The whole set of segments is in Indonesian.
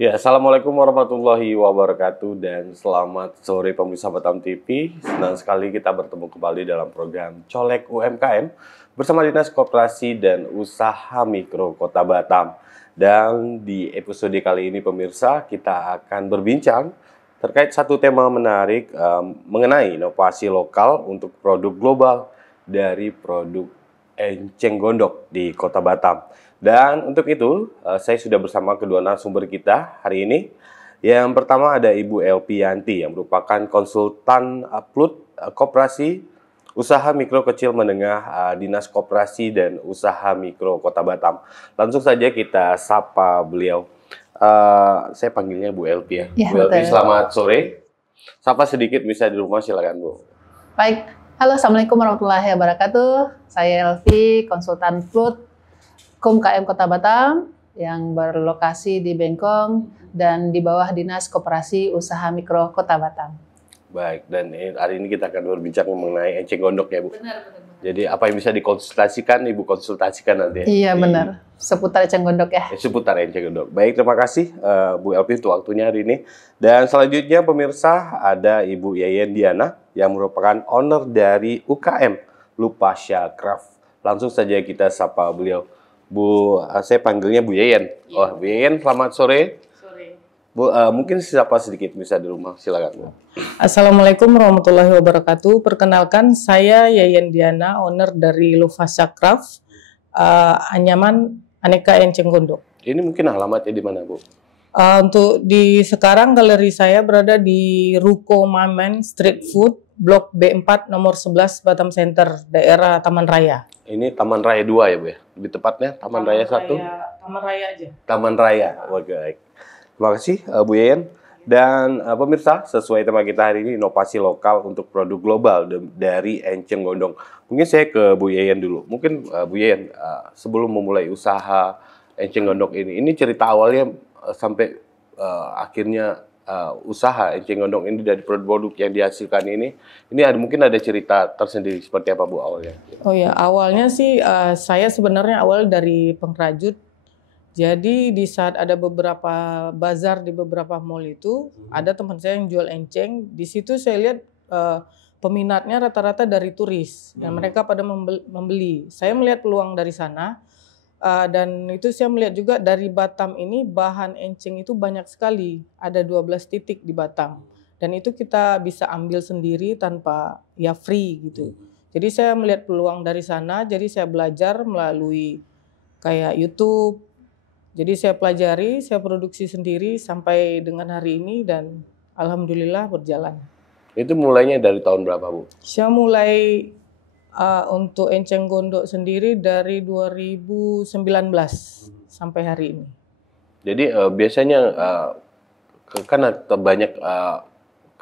Ya, Assalamualaikum warahmatullahi wabarakatuh dan selamat sore pemirsa Batam TV. Senang sekali kita bertemu kembali dalam program Colek UMKM bersama Dinas Koperasi dan Usaha Mikro Kota Batam. Dan di episode kali ini pemirsa kita akan berbincang terkait satu tema menarik mengenai inovasi lokal untuk produk global dari produk enceng gondok di Kota Batam. Dan untuk itu, saya sudah bersama kedua narasumber kita hari ini. Yang pertama ada Ibu Elpianti yang merupakan konsultan PLUT Koperasi Usaha Mikro Kecil Menengah Dinas Koperasi dan Usaha Mikro Kota Batam. Langsung saja kita sapa beliau. Saya panggilnya Bu Elpi ya. Ya, Bu Elpi, betul. selamat sore. Sapa sedikit bisa di rumah, silakan Bu. Baik, halo, assalamualaikum warahmatullahi wabarakatuh. Saya Elvi, konsultan PLUT KUMKM Kota Batam yang berlokasi di Bengkong dan di bawah Dinas Koperasi Usaha Mikro Kota Batam. Baik, dan hari ini kita akan berbincang mengenai enceng gondok ya Bu. Benar. Jadi apa yang bisa dikonsultasikan, Ibu konsultasikan nanti ya. Iya benar, seputar enceng gondok ya. Seputar enceng gondok. Baik, terima kasih Bu Elvi untuk waktunya hari ini. Dan selanjutnya pemirsa ada Ibu Yayen Diana yang merupakan owner dari UKM Lupasya Craft. Langsung saja kita sapa beliau. Bu, saya panggilnya Bu Yayen. Oh, Bu Yayen, selamat sore. Bu, mungkin siapa sedikit bisa di rumah, silakan Bu. Assalamualaikum warahmatullahi wabarakatuh. Perkenalkan, saya Yayen Diana, owner dari Lupasya Craft, anyaman aneka enceng gondok. Ini mungkin alamatnya di mana Bu? Untuk di sekarang galeri saya berada di Ruko Mamen Street Food, Blok B4 nomor 11 Batam Center, daerah Taman Raya. Ini Taman Raya 2 ya Bu ya? Lebih tepatnya Taman Raya 1? Taman Raya aja. Taman Raya. Oke, baik. Terima kasih Bu Yayen. Dan pemirsa, sesuai tema kita hari ini, inovasi lokal untuk produk global dari enceng gondok. Mungkin saya ke Bu Yayen dulu. Mungkin Bu Yayen, sebelum memulai usaha enceng gondok ini cerita awalnya sampai akhirnya usaha enceng gondok ini dari produk-produk yang dihasilkan ini mungkin ada cerita tersendiri seperti apa Bu awalnya? Oh ya, awalnya sih saya sebenarnya awal dari pengrajut. Jadi di saat ada beberapa bazar di beberapa mall itu, ada teman saya yang jual enceng. Di situ saya lihat peminatnya rata-rata dari turis dan mereka pada membeli. Saya melihat peluang dari sana dan itu saya melihat juga dari Batam ini bahan enceng itu banyak sekali. Ada 12 titik di Batam dan itu kita bisa ambil sendiri tanpa ya free gitu. Jadi saya melihat peluang dari sana. Jadi saya belajar melalui kayak YouTube. Jadi saya pelajari, saya produksi sendiri sampai dengan hari ini dan alhamdulillah berjalan. Itu mulainya dari tahun berapa Bu? Saya mulai untuk enceng gondok sendiri dari 2019 sampai hari ini. Jadi biasanya kan banyak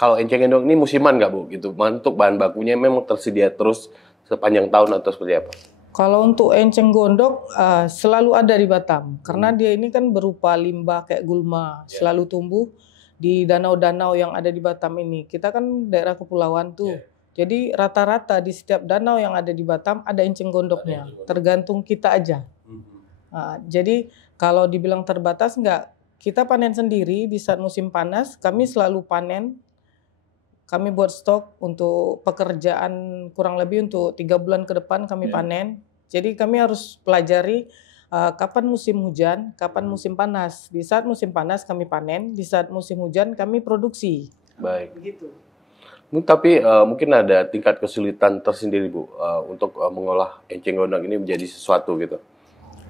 kalau enceng gondok ini musiman nggak Bu? Gitu. Untuk bahan bakunya memang tersedia terus sepanjang tahun atau seperti apa? Kalau untuk enceng gondok selalu ada di Batam karena dia ini kan berupa limbah kayak gulma, selalu tumbuh di danau-danau yang ada di Batam ini. Kita kan daerah kepulauan tuh. Jadi rata-rata di setiap danau yang ada di Batam ada enceng gondoknya, tergantung kita aja. Jadi kalau dibilang terbatas enggak, kita panen sendiri di saat musim panas, kami selalu panen. Kami buat stok untuk pekerjaan kurang lebih untuk 3 bulan ke depan kami panen. Jadi kami harus pelajari kapan musim hujan, kapan musim panas. Di saat musim panas kami panen, di saat musim hujan kami produksi. Baik. Begitu. Tapi mungkin ada tingkat kesulitan tersendiri Bu untuk mengolah enceng gondok ini menjadi sesuatu gitu.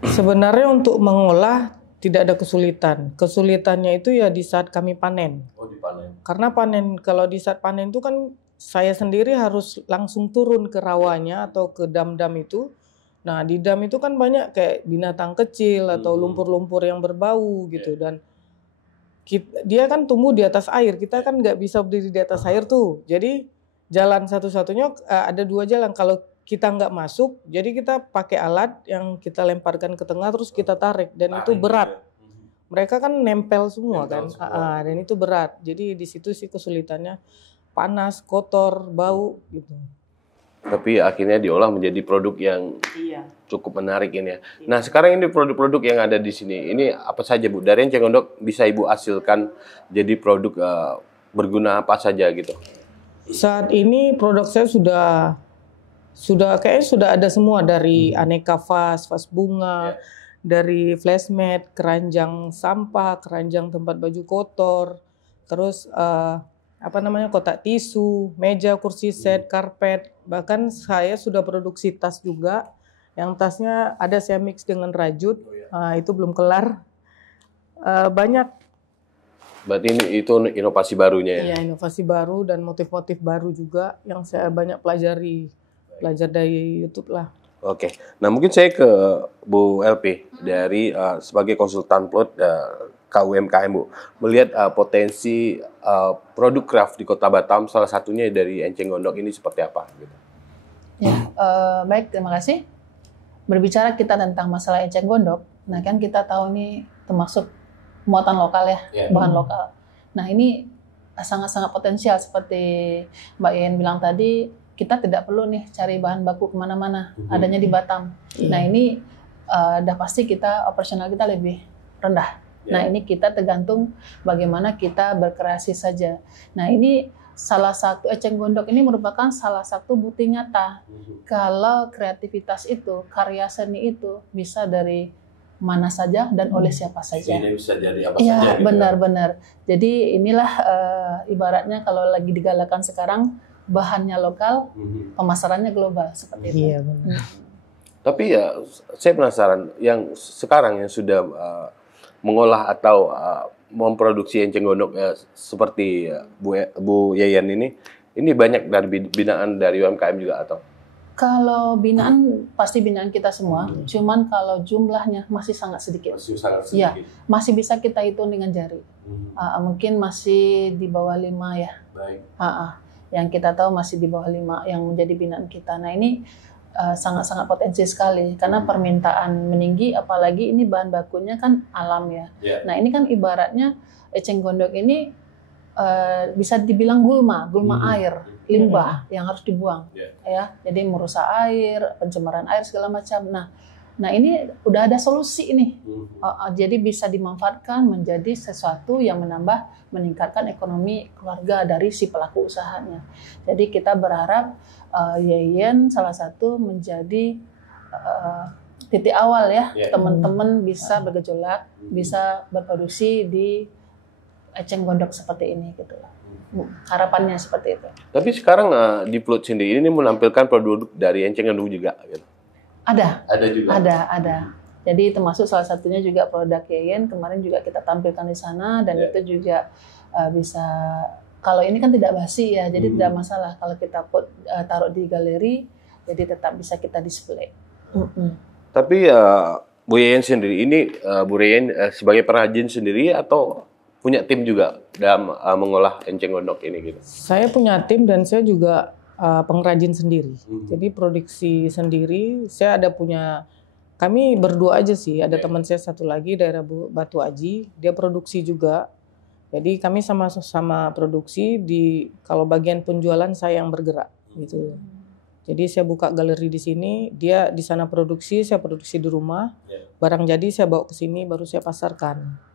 Sebenarnya untuk mengolah tidak ada kesulitan. Kesulitannya itu ya di saat kami panen. Oh, dipanen. Karena kalau di saat panen itu kan saya sendiri harus langsung turun ke rawanya atau ke dam-dam itu. Nah di dam itu kan banyak kayak binatang kecil atau lumpur-lumpur yang berbau gitu. Dan dia kan tumbuh di atas air, kita kan nggak bisa berdiri di atas air tuh. Jadi jalan satu-satunya ada 2 jalan. Kalau kita nggak masuk, jadi kita pakai alat yang kita lemparkan ke tengah terus kita tarik dan itu berat. Mereka kan nempel semua kan, dan itu berat. Jadi di situ sih kesulitannya, panas, kotor, bau gitu. Tapi akhirnya diolah menjadi produk yang cukup menarik ini ya. Nah, sekarang ini produk-produk yang ada di sini, ini apa saja Bu? Dari enceng gondok bisa Ibu hasilkan jadi produk berguna apa saja gitu? Saat ini produk saya kayaknya sudah ada semua, dari aneka vas bunga, dari flash mat, keranjang sampah, keranjang tempat baju kotor, terus kotak tisu, meja, kursi set, karpet. Bahkan saya sudah produksi tas juga. Yang tasnya ada saya mix dengan rajut, itu belum kelar. Banyak. Berarti itu inovasi barunya ya? Iya, inovasi baru dan motif-motif baru juga yang saya banyak belajar dari YouTube lah. Oke, nah mungkin saya ke Bu LP dari sebagai konsultan plot KUMKM Bu, melihat potensi produk craft di Kota Batam, salah satunya dari enceng gondok ini seperti apa? Gitu. Ya, baik, terima kasih. Berbicara kita tentang masalah enceng gondok, nah kan kita tahu ini termasuk muatan lokal ya, bahan lokal. Nah ini sangat-sangat potensial seperti Mbak Yen bilang tadi, kita tidak perlu nih cari bahan baku kemana-mana, adanya di Batam. Nah ini udah pasti kita operasional kita lebih rendah. Nah ini kita tergantung bagaimana kita berkreasi saja. Nah ini salah satu enceng gondok ini merupakan salah satu bukti nyata kalau kreativitas itu, karya seni itu bisa dari mana saja dan oleh siapa saja. Ini bisa dari apa ya, saja. Benar-benar. Jadi inilah ibaratnya kalau lagi digalakan sekarang, bahannya lokal, pemasarannya global seperti itu. Iya benar. Tapi ya saya penasaran yang sekarang yang sudah mengolah atau memproduksi enceng gondok seperti Bu Yayan ini banyak dari binaan dari UMKM juga atau? Kalau binaan pasti binaan kita semua, cuman kalau jumlahnya masih sangat sedikit. Masih sangat sedikit. Ya, masih bisa kita hitung dengan jari. Mungkin masih di bawah 5 ya. Baik. Yang kita tahu masih di bawah 5 yang menjadi binaan kita. Nah ini sangat-sangat potensi sekali karena permintaan meninggi, apalagi ini bahan bakunya kan alam ya. Nah ini kan ibaratnya eceng gondok ini bisa dibilang gulma air, limbah yang harus dibuang, ya. Jadi merusak air, pencemaran air segala macam. Nah ini udah ada solusi nih. Jadi bisa dimanfaatkan menjadi sesuatu yang meningkatkan ekonomi keluarga dari si pelaku usahanya. Jadi kita berharap Yayan salah satu menjadi titik awal ya, teman-teman bisa bergejolak, bisa berproduksi di eceng gondok seperti ini gitu lah. Harapannya seperti itu. Tapi sekarang di Plot sendiri ini menampilkan produk dari enceng gondok juga gitu. Ada juga. Ada. Jadi termasuk salah satunya juga produk Yayan, kemarin juga kita tampilkan di sana dan itu juga bisa, kalau ini kan tidak basi ya, jadi tidak masalah kalau kita taruh di galeri, jadi tetap bisa kita display. Tapi Bu Yayan sendiri ini, Bu Yayan sebagai perajin sendiri atau punya tim juga dalam mengolah enceng gondok ini gitu? Saya punya tim dan saya juga pengrajin sendiri. Jadi produksi sendiri. Saya kami berdua aja sih. Ada teman saya satu lagi daerah Batu Aji, dia produksi juga. Jadi kami sama-sama produksi, kalau bagian penjualan saya yang bergerak gitu. Jadi saya buka galeri di sini, dia di sana produksi, saya produksi di rumah. Barang jadi saya bawa ke sini baru saya pasarkan.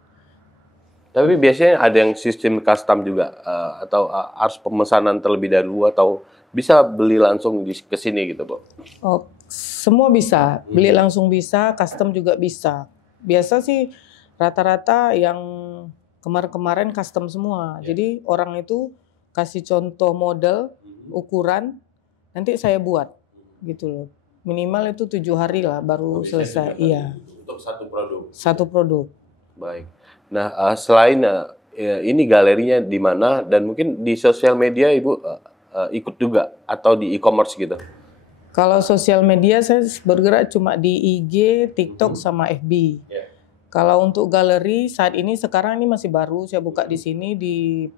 Tapi biasanya ada yang sistem custom juga atau harus pemesanan terlebih dahulu atau bisa beli langsung ke sini gitu, Bu? Oh, semua bisa. Beli langsung bisa, custom juga bisa. Biasa sih rata-rata yang kemarin-kemarin custom semua. Jadi orang itu kasih contoh model, ukuran, nanti saya buat gitu loh. Minimal itu 7 hari lah baru selesai. Iya. Untuk satu produk. Satu produk. Baik. Nah, selain ini galerinya di mana dan mungkin di sosial media Ibu ikut juga atau di e-commerce gitu? Kalau sosial media saya bergerak cuma di IG, TikTok sama FB. Kalau untuk galeri saat ini sekarang ini masih baru saya buka di sini di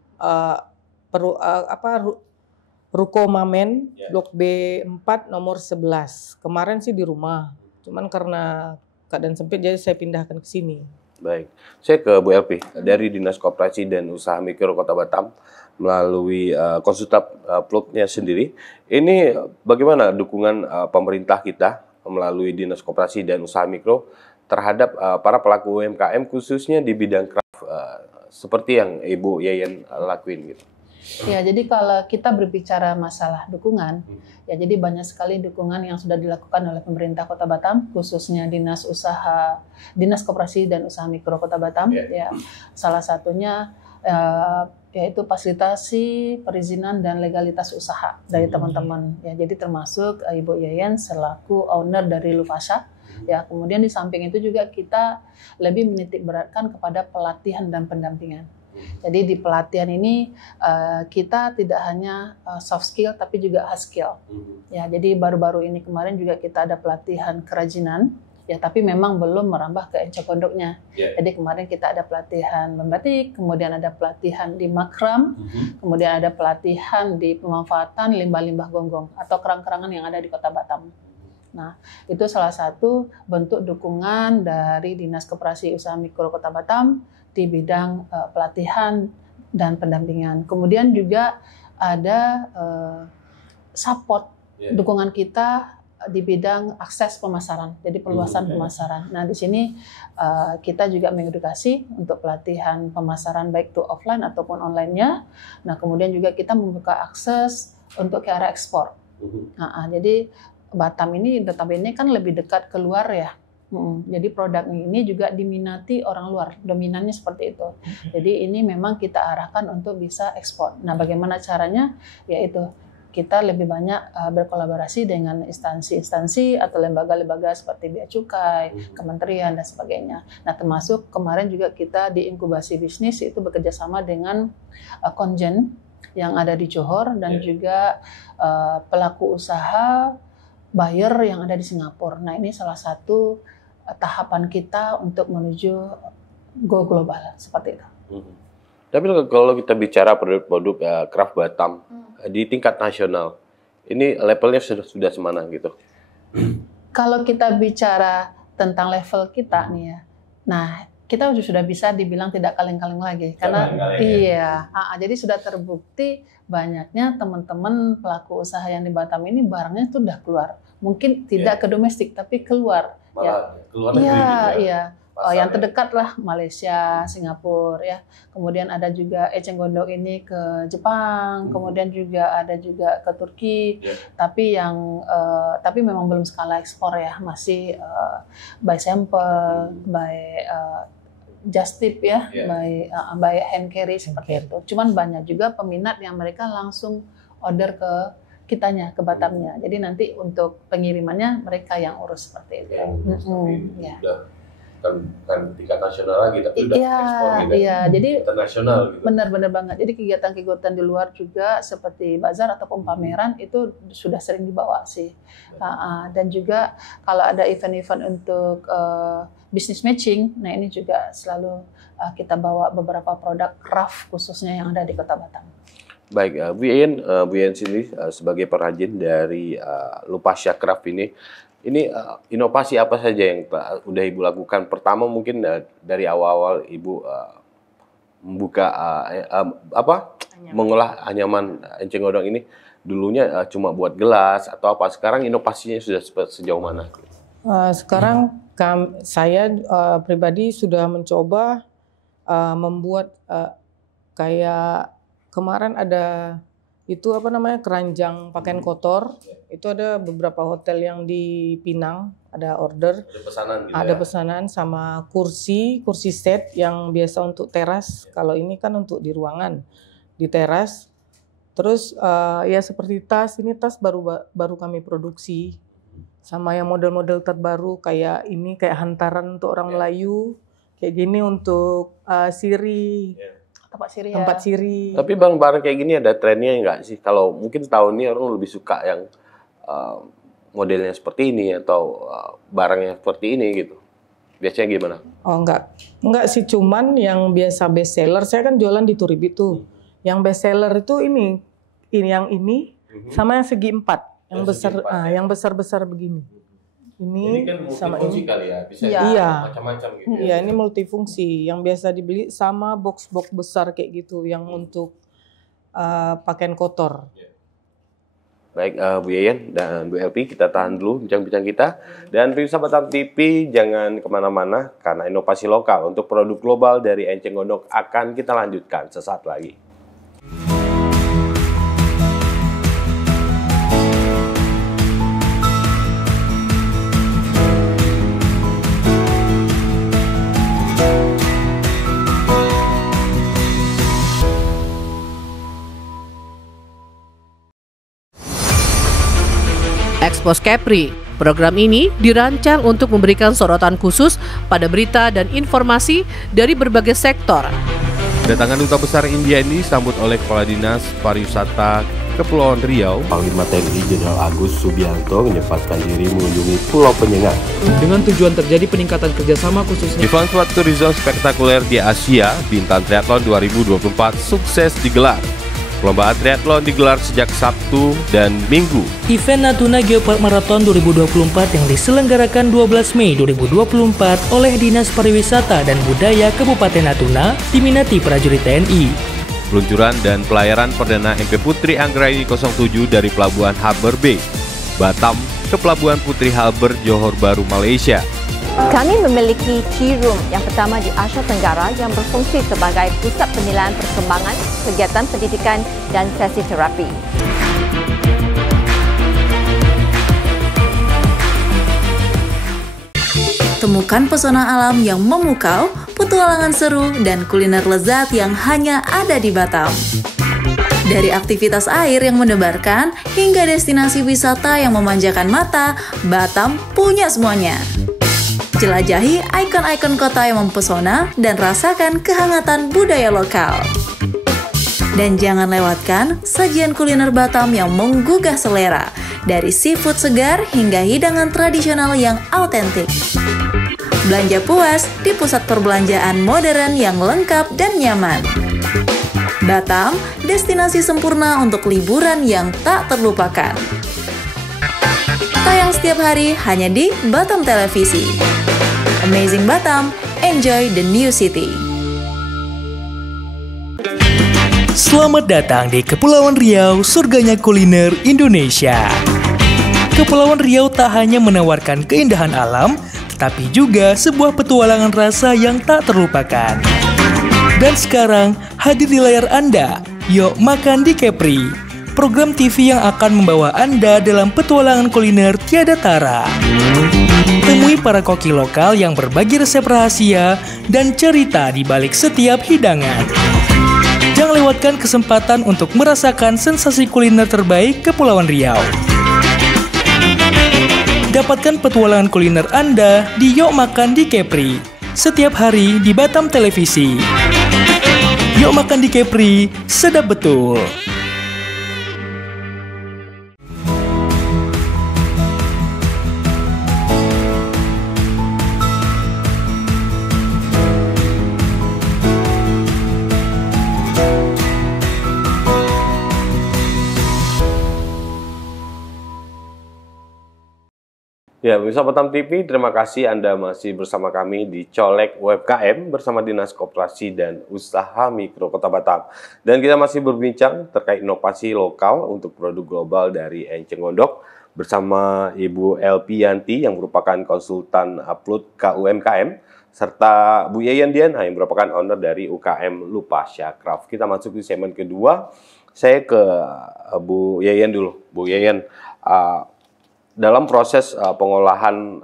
Ruko Mamen, Blok B4 nomor 11. Kemarin sih di rumah, cuman karena keadaan sempit jadi saya pindahkan ke sini. Baik, saya ke Bu Elvi dari Dinas Koperasi dan Usaha Mikro Kota Batam melalui konsultan plotnya sendiri. Ini bagaimana dukungan pemerintah kita melalui Dinas Koperasi dan Usaha Mikro terhadap para pelaku UMKM khususnya di bidang craft seperti yang Ibu Yayan lakuin gitu. Ya, jadi kalau kita berbicara masalah dukungan, ya jadi banyak sekali dukungan yang sudah dilakukan oleh pemerintah Kota Batam, khususnya Dinas Koperasi dan Usaha Mikro Kota Batam. Ya, salah satunya yaitu fasilitasi, perizinan dan legalitas usaha dari teman-teman. Ya, jadi termasuk Ibu Yayan selaku owner dari Lufasa. Ya, kemudian di samping itu juga kita lebih menitik beratkan kepada pelatihan dan pendampingan. Jadi di pelatihan ini kita tidak hanya soft skill tapi juga hard skill. Ya, jadi baru-baru ini kemarin juga kita ada pelatihan kerajinan. Ya, tapi memang belum merambah ke enceng gondoknya. Jadi kemarin kita ada pelatihan membatik, kemudian ada pelatihan di makram, kemudian ada pelatihan di pemanfaatan limbah-limbah gonggong atau kerang-kerangan yang ada di Kota Batam. Nah, itu salah satu bentuk dukungan dari Dinas Koperasi Usaha Mikro Kota Batam di bidang pelatihan dan pendampingan. Kemudian juga ada support dukungan kita di bidang akses pemasaran, jadi perluasan pemasaran. Nah, di sini kita juga mengedukasi untuk pelatihan pemasaran baik itu offline ataupun online-nya. Nah, kemudian juga kita membuka akses untuk ke arah ekspor. Nah, jadi Batam ini notabene kan lebih dekat keluar ya. Jadi produk ini juga diminati orang luar, dominannya seperti itu. Jadi ini memang kita arahkan untuk bisa ekspor. Nah, bagaimana caranya? Yaitu kita lebih banyak berkolaborasi dengan instansi-instansi atau lembaga-lembaga seperti Bea Cukai, kementerian dan sebagainya. Nah, termasuk kemarin juga kita di inkubasi bisnis itu bekerjasama dengan Konjen yang ada di Johor dan juga pelaku usaha buyer yang ada di Singapura. Nah, ini salah satu tahapan kita untuk menuju go global seperti itu. Tapi kalau kita bicara produk-produk craft Batam di tingkat nasional, ini levelnya sudah semana gitu? Kalau kita bicara tentang level kita nih ya, nah kita sudah bisa dibilang tidak kaleng-kaleng lagi karena jadi sudah terbukti banyaknya teman-teman pelaku usaha yang di Batam ini barangnya itu sudah keluar. Mungkin tidak ke domestik tapi keluar. Malah keluar negeri yang terdekat lah Malaysia, Singapura ya. Kemudian ada juga eceng gondok ini ke Jepang, kemudian juga ada juga ke Turki. Tapi memang belum skala ekspor ya, masih by sample, by just tip ya, by hand carry seperti itu. Cuman banyak juga peminat yang mereka langsung order ke kitanya, ke Batamnya. Jadi nanti untuk pengirimannya mereka yang urus seperti itu. Bukan tingkat nasional lagi, tapi udah ekspor gitu. Jadi internasional gitu. Benar-benar banget. Jadi kegiatan-kegiatan di luar juga seperti bazar ataupun pameran itu sudah sering dibawa sih. Dan juga kalau ada event-event untuk business matching, nah ini juga selalu kita bawa beberapa produk craft khususnya yang ada di Kota Batam. Baik, Bu Yayan sendiri sebagai perajin dari Lufasa Craft ini inovasi apa saja yang udah Ibu lakukan? Pertama mungkin dari awal-awal Ibu membuka mengolah anyaman enceng gondok ini dulunya cuma buat gelas atau apa? Sekarang inovasinya sudah sejauh mana? Sekarang saya pribadi sudah mencoba membuat kayak kemarin ada itu keranjang pakaian kotor. Itu ada beberapa hotel yang di Pinang ada order. Ada pesanan gitu. Ada pesanan sama kursi set yang biasa untuk teras. Kalau ini kan untuk di ruangan, di teras. Terus ya seperti tas, ini tas baru kami produksi. Sama yang model-model terbaru kayak ini, kayak hantaran untuk orang Melayu. Kayak gini untuk siri. Tempat siri. Tapi barang-barang kayak gini ada trennya nggak sih? Kalau mungkin tahun ini orang lebih suka yang modelnya seperti ini atau barangnya seperti ini gitu. Biasanya gimana? Oh enggak sih, cuman yang biasa best seller. Saya kan jualan di Turib itu. Yang best seller itu ini yang ini sama yang segi 4, yang besar, yang besar-besar begini. ini kan sama multifungsi ini. kali ya, bisa Iya. macam-macam gitu. Iya, ini multifungsi yang biasa dibeli sama box-box besar kayak gitu yang untuk pakaian kotor. Baik, Bu Yayan dan Bu Elvi, kita tahan dulu bincang-bincang kita. Dan pemirsa Batam TV, jangan kemana-mana, karena inovasi lokal untuk produk global dari Enceng Gondok akan kita lanjutkan sesaat lagi. Expose Kepri. Program ini dirancang untuk memberikan sorotan khusus pada berita dan informasi dari berbagai sektor. Kedatangan Duta Besar India ini disambut oleh Kepala Dinas Pariwisata Kepulauan Riau, Panglima TNI Jenderal Agus Subianto menyempatkan diri mengunjungi Pulau Penyengat. Dengan tujuan terjadi peningkatan kerjasama khususnya. Event Sport Tourism spektakuler di Asia, Bintan Triathlon 2024 sukses digelar. Perlombaan triathlon digelar sejak Sabtu dan Minggu. Event Natuna Geopark Marathon 2024 yang diselenggarakan 12 Mei 2024 oleh Dinas Pariwisata dan Budaya Kabupaten Natuna diminati prajurit TNI. Peluncuran dan pelayaran perdana MP Putri Anggraini 07 dari Pelabuhan Harbour Bay, Batam ke Pelabuhan Putri Harbour, Johor Bahru, Malaysia. Kami memiliki Tea Room yang pertama di Asia Tenggara yang berfungsi sebagai pusat penilaian perkembangan, kegiatan pendidikan dan sesi terapi. Temukan pesona alam yang memukau, petualangan seru, dan kuliner lezat yang hanya ada di Batam. Dari aktivitas air yang mendebarkan hingga destinasi wisata yang memanjakan mata, Batam punya semuanya. Jelajahi ikon-ikon kota yang mempesona dan rasakan kehangatan budaya lokal. Dan jangan lewatkan sajian kuliner Batam yang menggugah selera, dari seafood segar hingga hidangan tradisional yang autentik. Belanja puas di pusat perbelanjaan modern yang lengkap dan nyaman. Batam, destinasi sempurna untuk liburan yang tak terlupakan. Tayang setiap hari hanya di Batam Televisi. Amazing Batam, enjoy the new city. Selamat datang di Kepulauan Riau, surganya kuliner Indonesia. Kepulauan Riau tak hanya menawarkan keindahan alam, tetapi juga sebuah petualangan rasa yang tak terlupakan. Dan sekarang hadir di layar Anda, Yuk Makan di Kepri, program TV yang akan membawa Anda dalam petualangan kuliner tiada tara. Temui para koki lokal yang berbagi resep rahasia dan cerita di balik setiap hidangan. Jangan lewatkan kesempatan untuk merasakan sensasi kuliner terbaik Kepulauan Riau. Dapatkan petualangan kuliner Anda di Yuk Makan di Kepri, setiap hari di Batam Televisi. Yuk Makan di Kepri, sedap betul. Ya, pemirsa Batam TV, terima kasih Anda masih bersama kami di Colek UMKM bersama Dinas Koperasi dan Usaha Mikro Kota Batam. Dan kita masih berbincang terkait inovasi lokal untuk produk global dari Enceng Gondok bersama Ibu Elvi Yanti yang merupakan konsultan upload KUMKM serta Bu Yayan Diana yang merupakan owner dari UKM Lupasya Craft. Kita masuk di segmen kedua. Saya ke Bu Yayan dulu. Bu Yayan, dalam proses pengolahan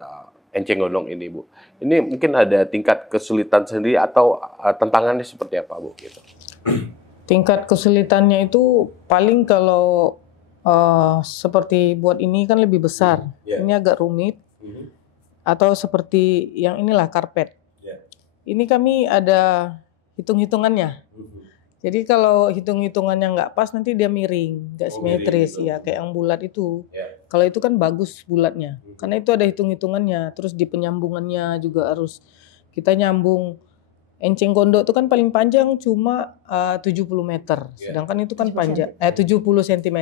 Enceng Gondok ini, Bu, ini mungkin ada tingkat kesulitan sendiri atau tantangannya seperti apa, Bu? Gitu. Tingkat kesulitannya itu paling kalau seperti buat ini kan lebih besar, ini agak rumit, atau seperti yang inilah karpet. Ini kami ada hitung-hitungannya. Jadi kalau hitung-hitungannya nggak pas nanti dia miring, nggak simetris, ya kayak yang bulat itu. Kalau itu kan bagus bulatnya, karena itu ada hitung-hitungannya. Terus di penyambungannya juga harus kita nyambung. Enceng Gondok itu kan paling panjang cuma 70 meter, sedangkan itu kan panjang 70 cm.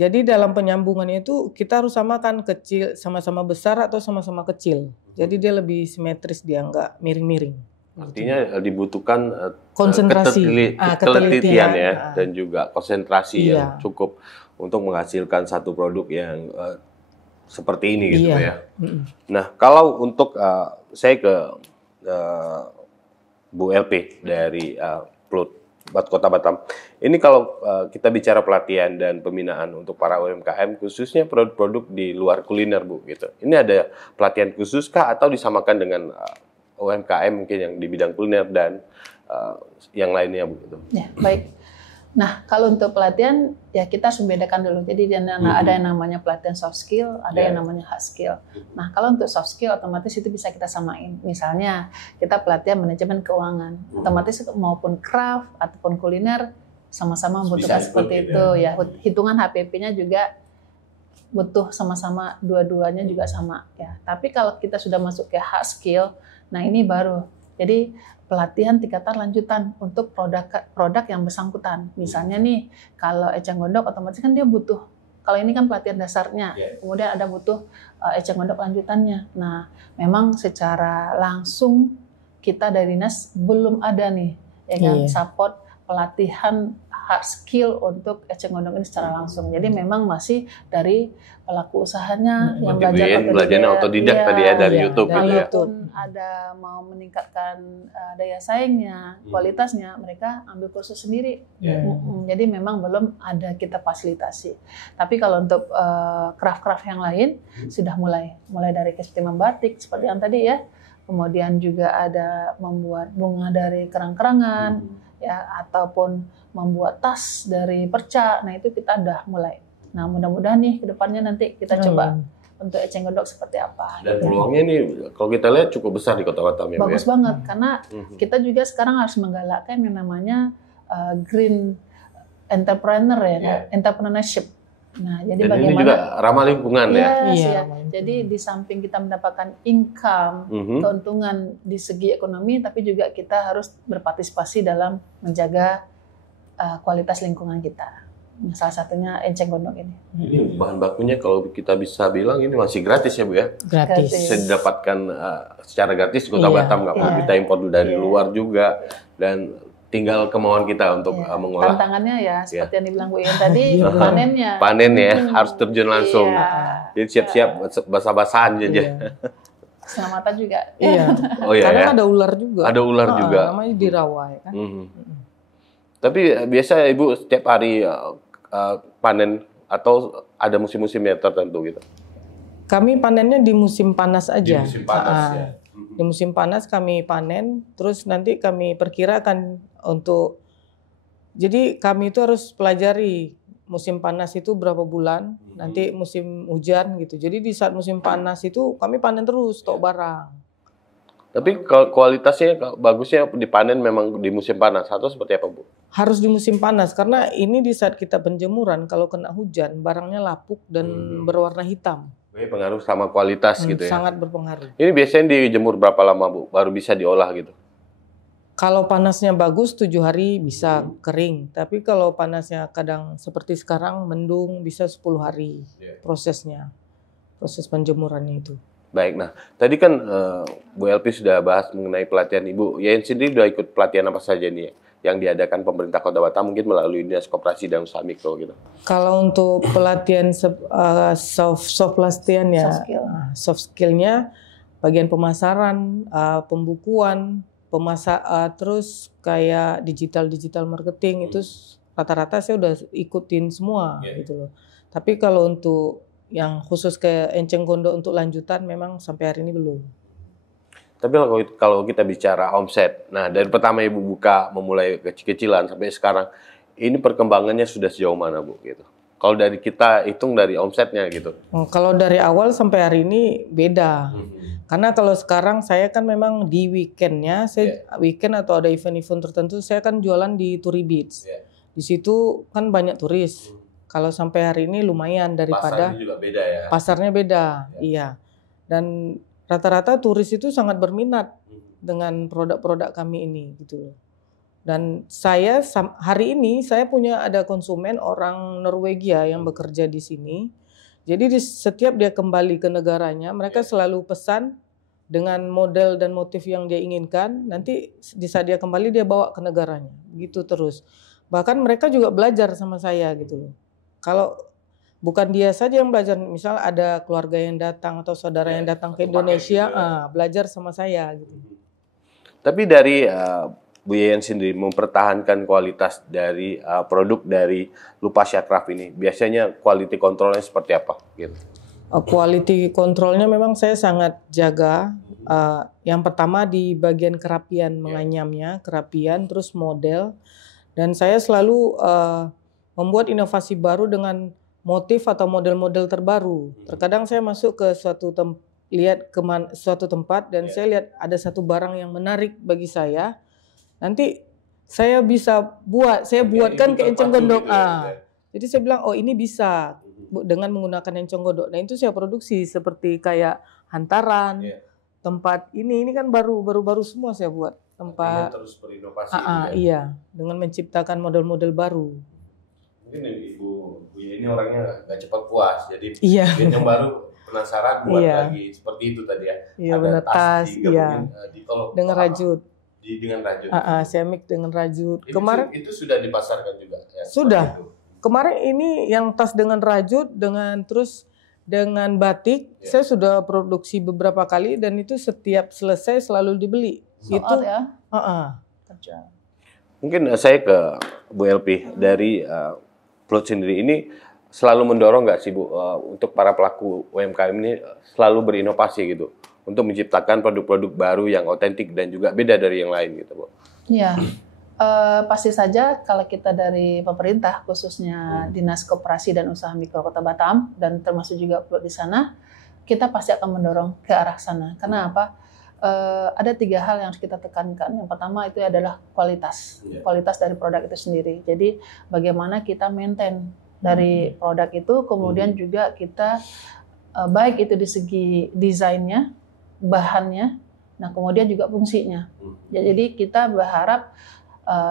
Jadi dalam penyambungannya itu kita harus samakan kecil sama-sama besar atau sama-sama kecil. Jadi dia lebih simetris, dia nggak miring-miring. Artinya dibutuhkan konsentrasi, ketelitian ya, dan juga konsentrasi yang Iya. cukup untuk menghasilkan satu produk yang seperti ini gitu ya. Nah, kalau untuk saya ke Bu LP dari Plut Kota Batam. Ini kalau kita bicara pelatihan dan pembinaan untuk para UMKM, khususnya produk-produk di luar kuliner, Bu, gitu. Ini ada pelatihan khusus kah atau disamakan dengan UMKM mungkin yang di bidang kuliner dan yang lainnya, Bu? Gitu. Ya, baik. Nah, kalau untuk pelatihan, ya kita harus membedakan dulu. Jadi ada yang namanya pelatihan soft skill, ada yang namanya hard skill. Nah, kalau untuk soft skill, otomatis itu bisa kita samain. Misalnya, kita pelatihan manajemen keuangan. Otomatis maupun craft ataupun kuliner, sama-sama membutuhkan seperti itu. Ya, hitungan HPP-nya juga butuh sama-sama, dua-duanya juga sama. Ya. Tapi kalau kita sudah masuk ke hard skill, nah ini baru. Jadi, pelatihan tingkatan lanjutan untuk produk yang bersangkutan. Misalnya nih, kalau eceng gondok otomatis kan dia butuh, kalau ini kan pelatihan dasarnya, kemudian ada butuh eceng gondok lanjutannya. Nah, memang secara langsung kita dari dinas belum ada nih, ya kan, support pelatihan hard skill untuk eceng gondok ini secara langsung. Jadi memang masih dari pelaku usahanya yang belajarnya otodidak tadi ya dari YouTube gitu ya. Walaupun ada mau meningkatkan daya saingnya, kualitasnya, mereka ambil kursus sendiri. Jadi memang belum ada kita fasilitasi. Tapi kalau untuk craft-craft yang lain sudah mulai dari seperti membatik seperti yang tadi ya. Kemudian juga ada membuat bunga dari kerang-kerangan ya, ataupun membuat tas dari perca. Nah, itu kita udah mulai. Nah, mudah-mudahan nih ke depannya nanti kita coba untuk eceng gondok seperti apa. Dan peluangnya nih kalau kita lihat cukup besar di Kota Batam ya. Bagus banget, karena kita juga sekarang harus menggalakkan yang namanya green entrepreneur ya, entrepreneurship. Nah, jadi dan bagaimana ini juga ramah lingkungan ya. Ya. Jadi di samping kita mendapatkan income, keuntungan di segi ekonomi, tapi juga kita harus berpartisipasi dalam menjaga kualitas lingkungan kita. Salah satunya eceng gondok ini. Ini bahan bakunya kalau kita bisa bilang ini masih gratis ya, Bu ya? Gratis. Bisa didapatkan secara gratis di Kota Batam, nggak perlu kita impor dari luar juga, dan tinggal kemauan kita untuk mengolah. Tantangannya ya seperti yang dibilang Bu Ian tadi, panennya. Panen ya, harus terjun langsung. Jadi siap-siap basah-basahan aja. Keselamatan juga. Iya. Oh iya. Karena ada ular juga. Ada ular juga. Namanya dirawai kan. Tapi biasa Ibu setiap hari panen atau ada musim-musimnya tertentu gitu? Kami panennya di musim panas aja. Di musim panas ya. Di musim panas kami panen, terus nanti kami perkirakan untuk, jadi kami itu harus pelajari musim panas itu berapa bulan, nanti musim hujan gitu. Jadi di saat musim panas itu kami panen terus stok barang. Tapi kualitasnya bagusnya dipanen memang di musim panas atau seperti apa, Bu? Harus di musim panas karena ini di saat kita penjemuran kalau kena hujan barangnya lapuk dan berwarna hitam. Pengaruh sama kualitas gitu ya? Sangat berpengaruh. Ini biasanya dijemur berapa lama, Bu? Baru bisa diolah gitu? Kalau panasnya bagus 7 hari bisa kering. Tapi kalau panasnya kadang seperti sekarang mendung bisa 10 hari prosesnya. Proses penjemurannya itu. Baik, nah tadi kan Bu LP sudah bahas mengenai pelatihan Ibu. Yain sendiri sudah ikut pelatihan apa saja nih yang diadakan pemerintah Kota Batam mungkin melalui Dinas Koperasi dan Usaha Mikro gitu? Kalau untuk pelatihan soft pelatihan ya, soft skillnya bagian pemasaran, pembukuan, terus kayak digital marketing itu rata-rata saya udah ikutin semua gitu loh. Tapi kalau untuk yang khusus ke eceng gondok untuk lanjutan memang sampai hari ini belum. Tapi kalau kita bicara omset, nah dari pertama Ibu buka memulai kecil-kecilan sampai sekarang, ini perkembangannya sudah sejauh mana, Bu? Gitu. Kalau dari kita hitung dari omsetnya gitu. Kalau dari awal sampai hari ini beda. Karena kalau sekarang saya kan memang di weekendnya, weekend atau ada event-event tertentu, saya kan jualan di Turi Beach. Di situ kan banyak turis. Kalau sampai hari ini lumayan daripada pasarnya juga beda ya. Pasarnya beda, iya. Dan rata-rata turis itu sangat berminat dengan produk-produk kami ini gitu. Dan saya hari ini saya punya ada konsumen orang Norwegia yang bekerja di sini. Jadi setiap dia kembali ke negaranya, mereka selalu pesan dengan model dan motif yang dia inginkan. Nanti di saat dia kembali dia bawa ke negaranya, gitu terus. Bahkan mereka juga belajar sama saya gitu loh. Kalau bukan dia saja yang belajar, misal ada keluarga yang datang atau saudara yang datang ke Indonesia, belajar sama saya gitu. Tapi dari Bu Yeyen sendiri mempertahankan kualitas dari produk dari Lupasya Craft ini, biasanya quality controlnya seperti apa? Gitu. Quality controlnya memang saya sangat jaga. Yang pertama di bagian kerapian menganyamnya, kerapian, terus model. Dan saya selalu membuat inovasi baru dengan motif atau model-model terbaru. Terkadang saya masuk ke suatu suatu tempat dan saya lihat ada satu barang yang menarik bagi saya. Nanti saya bisa buatkan ke enceng gondok. Jadi saya bilang, oh ini bisa dengan menggunakan enceng gondok. Nah itu saya produksi seperti kayak hantaran, tempat ini kan baru semua saya buat tempat. Terus berinovasi. Iya, dengan menciptakan model-model baru. Mungkin Ibu ini orangnya nggak cepat puas, jadi bikin yang baru penasaran buat lagi seperti itu tadi ya. Iya, ada benar, tas dengan rajut. Dengan rajut. Seramik dengan rajut. Kemarin itu sudah dipasarkan juga. Ya, sudah. Kemarin ini yang tas dengan rajut dengan batik, saya sudah produksi beberapa kali dan itu setiap selesai selalu dibeli. Itu ya. Mungkin saya ke Bu Elvi dari Plot sendiri ini selalu mendorong nggak sih Bu untuk para pelaku UMKM ini selalu berinovasi gitu untuk menciptakan produk-produk baru yang otentik dan juga beda dari yang lain gitu Bu? Iya, pasti saja kalau kita dari pemerintah khususnya Dinas Koperasi dan Usaha Mikro Kota Batam dan termasuk juga Plot di sana, kita pasti akan mendorong ke arah sana. Karena apa? Ada 3 hal yang harus kita tekankan. Yang pertama itu adalah kualitas dari produk itu sendiri. Jadi bagaimana kita maintain dari produk itu, kemudian juga kita baik itu di segi desainnya, bahannya, nah kemudian juga fungsinya. Jadi kita berharap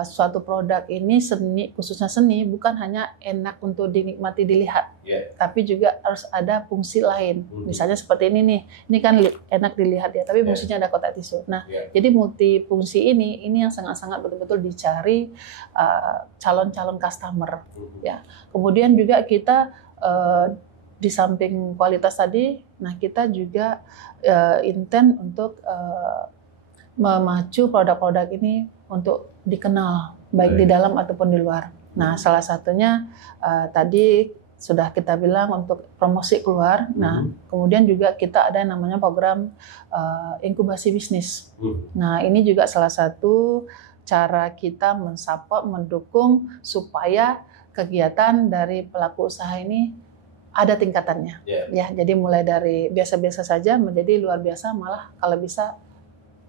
suatu produk ini khususnya seni, bukan hanya enak untuk dinikmati dilihat, tapi juga harus ada fungsi lain. Misalnya seperti ini kan enak dilihat ya, tapi fungsinya ada kotak tisu. Nah, jadi multifungsi ini yang sangat-sangat betul-betul dicari calon-calon customer. Ya, kemudian juga kita di samping kualitas tadi, nah kita juga intent untuk memacu produk-produk ini untuk dikenal baik di dalam ataupun di luar. Nah, salah satunya tadi sudah kita bilang untuk promosi keluar. Nah, kemudian juga kita ada yang namanya program inkubasi bisnis. Nah, ini juga salah satu cara kita mensupport, mendukung supaya kegiatan dari pelaku usaha ini ada tingkatannya. Ya, jadi mulai dari biasa-biasa saja menjadi luar biasa, malah kalau bisa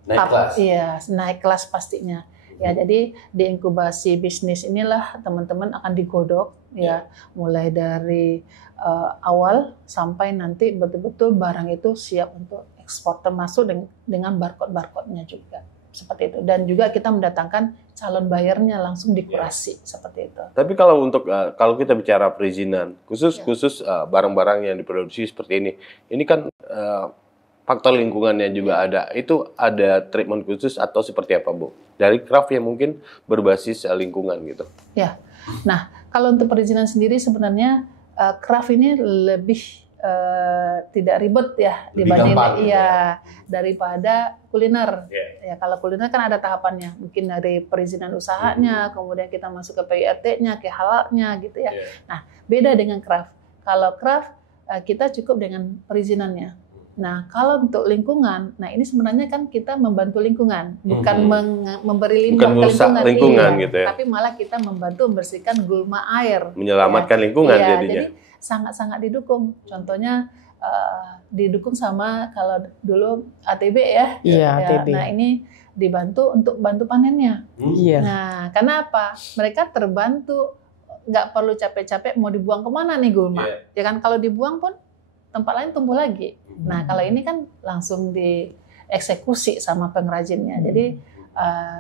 naik kelas. Iya, naik kelas pastinya. Ya, jadi di inkubasi bisnis inilah teman-teman akan digodok ya, mulai dari awal sampai nanti betul-betul barang itu siap untuk ekspor, termasuk dengan barcode-barcode-nya juga. Seperti itu. Dan juga kita mendatangkan calon bayarnya langsung dikurasi seperti itu. Tapi kalau untuk kalau kita bicara perizinan, khusus barang-barang yang diproduksi seperti ini kan faktor lingkungannya juga ada. Itu ada treatment khusus atau seperti apa, Bu? Dari craft yang mungkin berbasis lingkungan gitu. Ya. Nah, kalau untuk perizinan sendiri sebenarnya craft ini lebih tidak ribet ya dibanding daripada kuliner. Ya, kalau kuliner kan ada tahapannya. Mungkin dari perizinan usahanya, kemudian kita masuk ke PIRT-nya, ke halalnya gitu ya. Nah, beda dengan craft. Kalau craft kita cukup dengan perizinannya. Nah, kalau untuk lingkungan, nah ini sebenarnya kan kita membantu lingkungan, bukan memberi limbah ke lingkungan gitu ya. Tapi malah kita membantu membersihkan gulma air. Menyelamatkan lingkungan jadinya. Jadi sangat-sangat didukung. Contohnya didukung sama kalau dulu ATB ya. Iya, ATB. Nah, ini dibantu untuk bantu panennya. Nah, karena apa? Mereka terbantu, nggak perlu capek-capek mau dibuang kemana nih gulma. Ya kan, kalau dibuang pun tempat lain tumbuh lagi. Nah, kalau ini kan langsung dieksekusi sama pengrajinnya. Jadi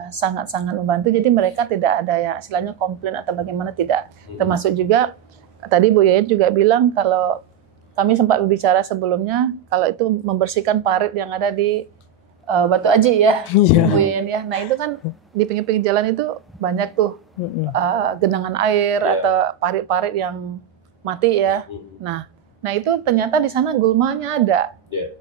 sangat-sangat membantu. Jadi mereka tidak ada yang istilahnya komplain atau bagaimana, tidak. Termasuk juga tadi Bu Yayan juga bilang kalau kami sempat berbicara sebelumnya kalau itu membersihkan parit yang ada di Batu Aji ya, Bu Yayan ya. Nah itu kan di pinggir-pinggir jalan itu banyak tuh genangan air atau parit-parit yang mati ya. Nah itu ternyata di sana gulmanya ada.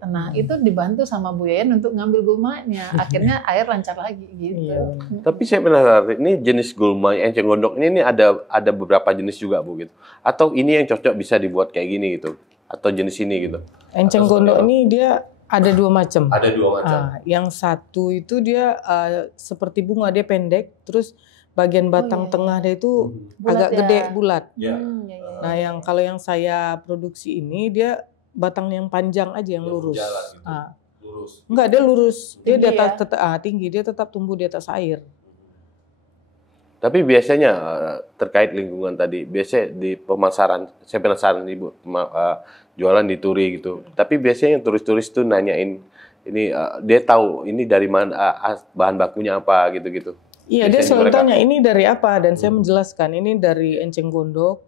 Nah itu dibantu sama Bu Yayan untuk ngambil gulmanya. Akhirnya air lancar lagi gitu. Tapi saya penasaran, ini jenis gulma enceng gondok ini ada beberapa jenis juga Bu gitu. Atau ini yang cocok bisa dibuat kayak gini gitu? Atau jenis ini gitu? Enceng gondok ini dia ada 2 macam. Ada 2 macam. Yang satu itu dia seperti bunga, dia pendek, terus bagian batang tengah dia itu agak gede, bulat. Nah, kalau yang saya produksi ini dia batang yang panjang aja, yang lurus. Gitu. Lurus. Enggak, dia lurus. Dia Tinggi di atas tinggi, dia tetap tumbuh di atas air. Tapi biasanya terkait lingkungan tadi, biasanya di pemasaran, saya penasaran Ibu, jualan di Turi gitu. Tapi biasanya turis-turis tuh nanyain ini dia tahu ini dari mana, bahan bakunya apa gitu-gitu. Iya, dia selalu tanya ini dari apa, dan saya menjelaskan ini dari enceng gondok.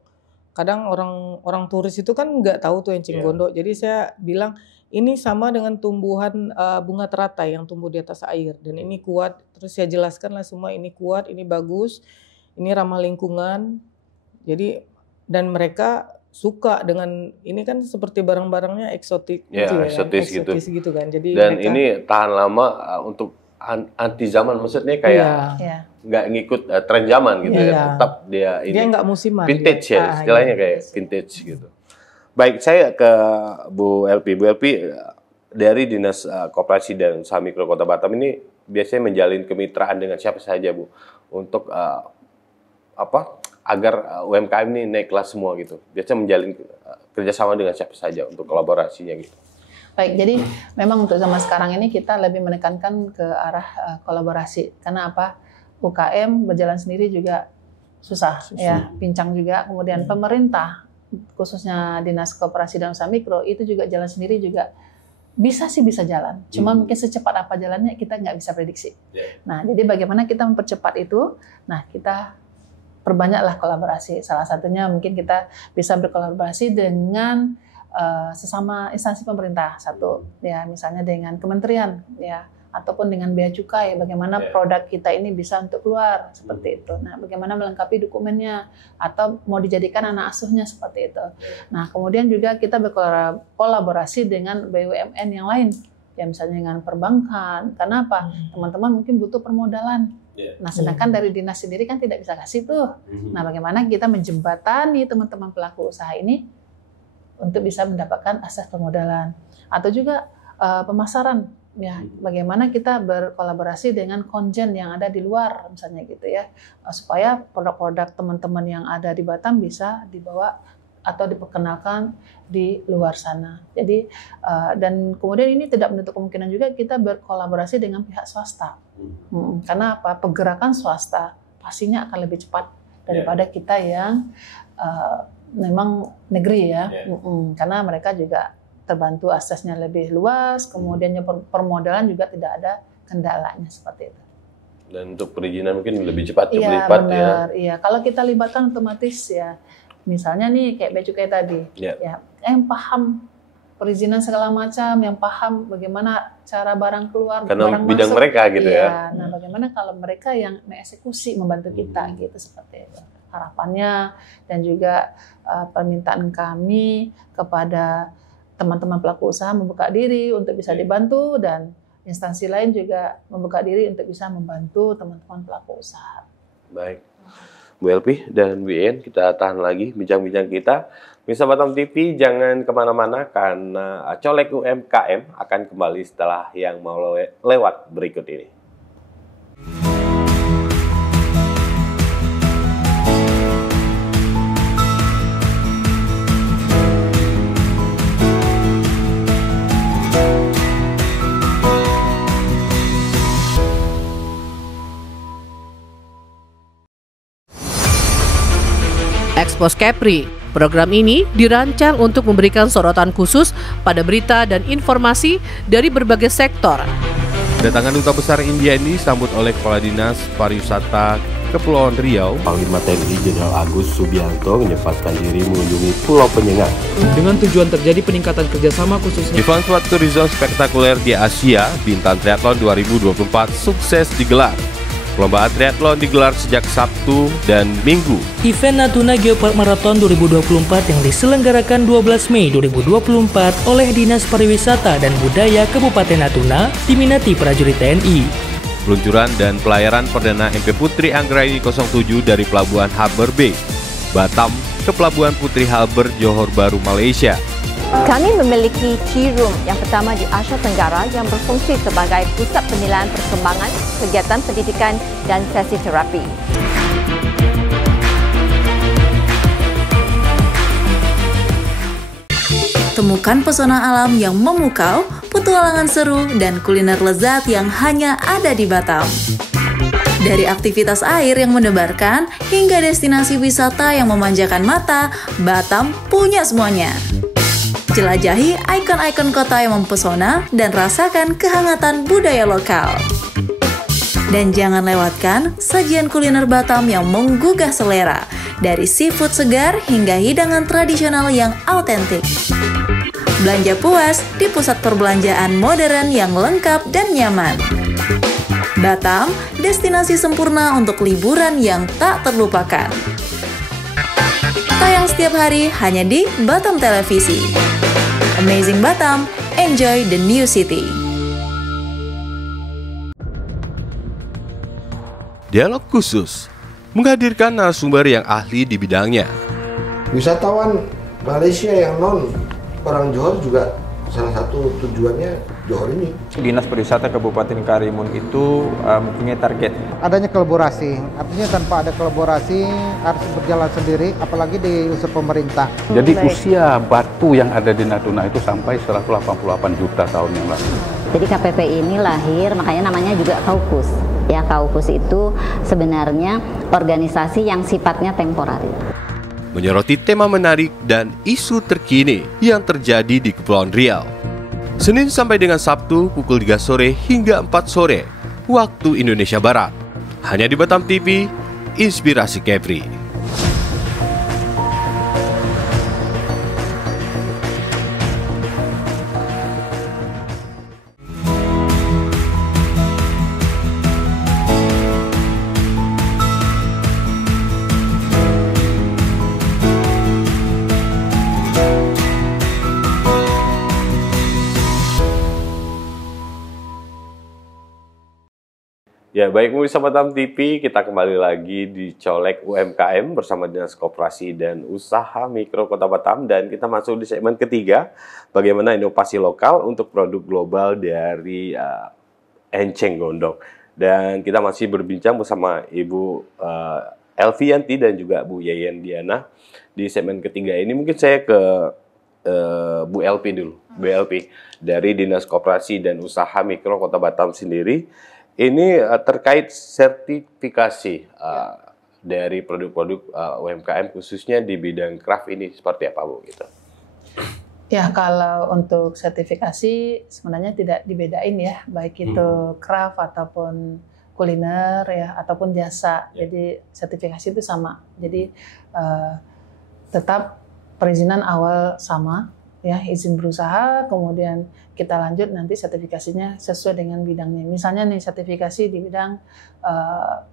Kadang orang turis itu kan nggak tahu tuh enceng gondok. Jadi saya bilang ini sama dengan tumbuhan bunga teratai yang tumbuh di atas air, dan ini kuat. Terus saya jelaskan lah semua, ini kuat, ini bagus, ini ramah lingkungan. Jadi dan mereka suka dengan ini kan seperti barang-barangnya eksotik, eksotis gitu kan. Jadi dan mereka, ini tahan lama untuk anti zaman, maksudnya kayak nggak ngikut tren zaman gitu ya, tetap dia nggak musiman, vintage ya, istilahnya kayak vintage gitu. Baik, saya ke Bu Elvi. Bu Elvi, dari Dinas Koperasi dan Usaha Mikro Kota Batam ini biasanya menjalin kemitraan dengan siapa saja Bu untuk agar UMKM ini naik kelas semua gitu. Biasanya menjalin kerjasama dengan siapa saja untuk kolaborasinya gitu. Baik, jadi memang untuk zaman sekarang ini kita lebih menekankan ke arah kolaborasi. Karena apa? UKM berjalan sendiri juga susah. Ya, pincang juga. Kemudian pemerintah, khususnya Dinas Koperasi dan Usaha Mikro, itu juga jalan sendiri juga bisa jalan. Cuma mungkin secepat apa jalannya kita nggak bisa prediksi. Nah, jadi bagaimana kita mempercepat itu? Nah, kita perbanyaklah kolaborasi. Salah satunya mungkin kita bisa berkolaborasi dengan sesama instansi pemerintah, satu ya, misalnya dengan kementerian ya, ataupun dengan bea cukai, bagaimana produk kita ini bisa untuk keluar seperti itu. Nah, bagaimana melengkapi dokumennya atau mau dijadikan anak asuhnya seperti itu. Nah, kemudian juga kita berkolaborasi dengan BUMN yang lain ya, misalnya dengan perbankan. Karena apa? Teman-teman mungkin butuh permodalan. Nah, sedangkan dari dinas sendiri kan tidak bisa kasih tuh. Nah, bagaimana kita menjembatani teman-teman pelaku usaha ini untuk bisa mendapatkan akses permodalan, atau juga pemasaran ya, bagaimana kita berkolaborasi dengan konjen yang ada di luar misalnya gitu ya, supaya produk-produk teman-teman yang ada di Batam bisa dibawa atau diperkenalkan di luar sana. Jadi dan kemudian ini tidak menutup kemungkinan juga kita berkolaborasi dengan pihak swasta. Karena apa? Pergerakan swasta pastinya akan lebih cepat daripada kita yang memang negeri ya, karena mereka juga terbantu aksesnya lebih luas, kemudian permodalan juga tidak ada kendalanya seperti itu. Dan untuk perizinan mungkin lebih cepat, Iya, benar. Iya, kalau kita libatkan otomatis ya, misalnya nih kayak bea cukai tadi, ya, yang paham perizinan segala macam, yang paham bagaimana cara barang keluar, karena barang bidang masuk, mereka gitu ya. Nah, bagaimana kalau mereka yang mengeksekusi, membantu kita gitu seperti itu. Harapannya dan juga permintaan kami kepada teman-teman pelaku usaha membuka diri untuk bisa dibantu, dan instansi lain juga membuka diri untuk bisa membantu teman-teman pelaku usaha. Baik, Bu Elvi dan Bu Yayan, kita tahan lagi bincang-bincang kita. Pemirsa Batam TV, jangan kemana-mana karena Colek UMKM akan kembali setelah yang mau lewat berikut ini. Expose Kepri. Program ini dirancang untuk memberikan sorotan khusus pada berita dan informasi dari berbagai sektor. Kedatangan Duta Besar India ini disambut oleh Kepala Dinas Pariwisata Kepulauan Riau, Panglima TNI Jenderal Agus Subianto menyempatkan diri mengunjungi Pulau Penyengat. Dengan tujuan terjadi peningkatan kerjasama khususnya Event Sport Tourism spektakuler di Asia, Bintan Triathlon 2024 sukses digelar. Perlombaan triathlon digelar sejak Sabtu dan Minggu. Event Natuna Geopark Marathon 2024 yang diselenggarakan 12 Mei 2024 oleh Dinas Pariwisata dan Budaya Kabupaten Natuna diminati prajurit TNI. Peluncuran dan pelayaran perdana MP Putri Anggraini 07 dari Pelabuhan Harbour Bay, Batam ke Pelabuhan Putri Harbour, Johor Bahru, Malaysia. Kami memiliki Tea Room yang pertama di Asia Tenggara yang berfungsi sebagai pusat penilaian perkembangan, kegiatan pendidikan dan sesi terapi. Temukan pesona alam yang memukau, petualangan seru, dan kuliner lezat yang hanya ada di Batam. Dari aktivitas air yang mendebarkan hingga destinasi wisata yang memanjakan mata, Batam punya semuanya. Jelajahi ikon-ikon kota yang mempesona dan rasakan kehangatan budaya lokal. Dan jangan lewatkan sajian kuliner Batam yang menggugah selera, dari seafood segar hingga hidangan tradisional yang autentik. Belanja puas di pusat perbelanjaan modern yang lengkap dan nyaman. Batam, destinasi sempurna untuk liburan yang tak terlupakan. Tayang setiap hari hanya di Batam Televisi. Amazing Batam, enjoy the new city. Dialog khusus menghadirkan narasumber yang ahli di bidangnya. Wisatawan Malaysia yang non orang Johor juga salah satu tujuannya Johor ini. Dinas Pariwisata Kabupaten Karimun itu mempunyai target. Adanya kolaborasi, artinya tanpa ada kolaborasi harus berjalan sendiri, apalagi di unsur pemerintah. Jadi usia batu yang ada di Natuna itu sampai 188 juta tahun yang lalu. Jadi KPP ini lahir, makanya namanya juga Kaukus. Ya, Kaukus itu sebenarnya organisasi yang sifatnya temporer. Menyoroti tema menarik dan isu terkini yang terjadi di Kepulauan Riau. Senin sampai dengan Sabtu pukul 3 sore hingga 4 sore waktu Indonesia Barat. Hanya di Batam TV, Inspirasi Kepri. Ya, baik pemirsa Batam TV, kita kembali lagi di Colek UMKM bersama Dinas Koperasi dan Usaha Mikro Kota Batam, dan kita masuk di segmen ketiga, bagaimana inovasi lokal untuk produk global dari enceng gondok. Dan kita masih berbincang bersama Ibu Elvianti dan juga Bu Yeyen Diana di segmen ketiga ini. Mungkin saya ke Bu Elvi dulu, Bu Elvi dari Dinas Koperasi dan Usaha Mikro Kota Batam sendiri. Ini terkait sertifikasi dari produk-produk UMKM khususnya di bidang craft ini seperti apa, Bu? Gitu. Ya, kalau untuk sertifikasi sebenarnya tidak dibedain ya, baik itu craft ataupun kuliner ya, ataupun jasa. Jadi sertifikasi itu sama. Jadi tetap perizinan awal sama. Ya, izin berusaha, kemudian kita lanjut nanti sertifikasinya sesuai dengan bidangnya. Misalnya nih sertifikasi di bidang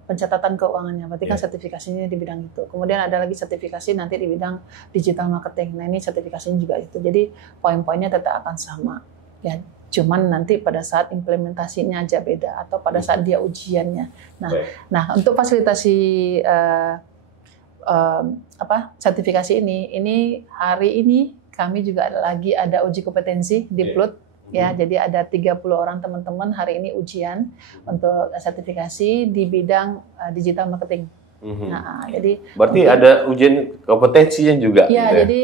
pencatatan keuangannya, berarti kan sertifikasinya di bidang itu. Kemudian ada lagi sertifikasi nanti di bidang digital marketing. Nah, ini sertifikasinya juga itu. Jadi poin-poinnya tetap akan sama. Ya, cuman nanti pada saat implementasinya aja beda atau pada saat dia ujiannya. Nah, untuk fasilitasi sertifikasi ini hari ini kami juga lagi ada uji kompetensi di PLUT ya. Jadi ada 30 orang teman-teman hari ini ujian untuk sertifikasi di bidang digital marketing. Nah, jadi berarti ada ujian kompetensinya juga. Ya, gitu ya? jadi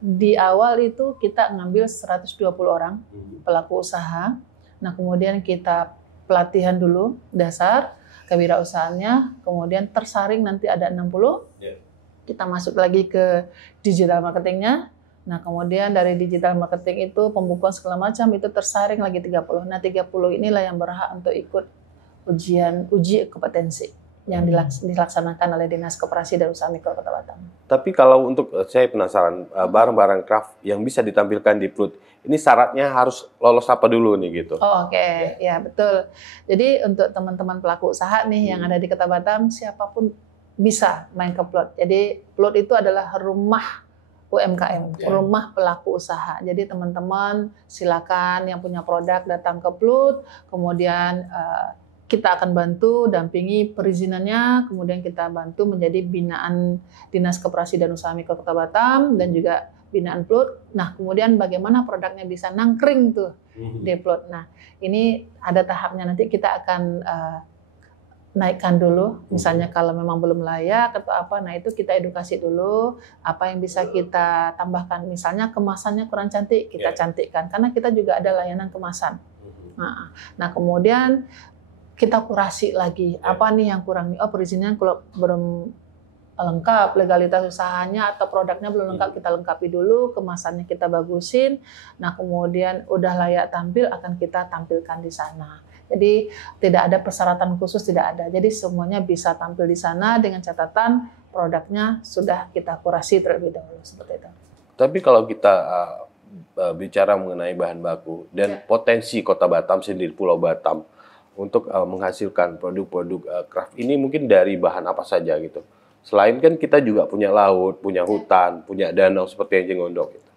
di awal itu kita ngambil 120 orang pelaku usaha. Nah, kemudian kita pelatihan dulu dasar kewirausahaannya, kemudian tersaring nanti ada 60. Kita masuk lagi ke digital marketingnya, Nah, kemudian dari digital marketing itu pembukuan segala macam itu tersaring lagi 30. Nah, 30 inilah yang berhak untuk ikut uji kompetensi yang dilaksanakan oleh Dinas Koperasi dan Usaha Mikro Kota Batam. Tapi kalau untuk saya penasaran, barang-barang craft yang bisa ditampilkan di Plut, ini syaratnya harus lolos apa dulu nih gitu? Oh, oke. Ya, betul. Jadi untuk teman-teman pelaku usaha nih yang ada di Kota Batam, siapapun bisa main ke Plut. Jadi Plut itu adalah rumah UMKM, rumah pelaku usaha. Jadi teman-teman silakan yang punya produk datang ke Plut, kemudian kita akan bantu dampingi perizinannya, kemudian kita bantu menjadi binaan Dinas Koperasi dan Usaha Mikro Kota Batam dan juga binaan Plut. Nah, kemudian bagaimana produknya bisa nangkring tuh di Plut. Nah, ini ada tahapnya, nanti kita akan naikkan dulu, misalnya kalau memang belum layak atau apa, nah itu kita edukasi dulu, apa yang bisa kita tambahkan, misalnya kemasannya kurang cantik, kita cantikkan, karena kita juga ada layanan kemasan. Nah kemudian kita kurasi lagi, apa nih yang kurang nih, oh perizinan kalau belum lengkap, legalitas usahanya atau produknya belum lengkap, kita lengkapi dulu, kemasannya kita bagusin, nah kemudian udah layak tampil, akan kita tampilkan di sana. Jadi tidak ada persyaratan khusus, tidak ada. Jadi semuanya bisa tampil di sana dengan catatan produknya sudah kita kurasi terlebih dahulu, seperti itu. Tapi kalau kita bicara mengenai bahan baku dan potensi Kota Batam sendiri, Pulau Batam untuk menghasilkan produk-produk craft ini mungkin dari bahan apa saja gitu. Selain kan kita juga punya laut, punya hutan, punya danau seperti yang Gondok gitu.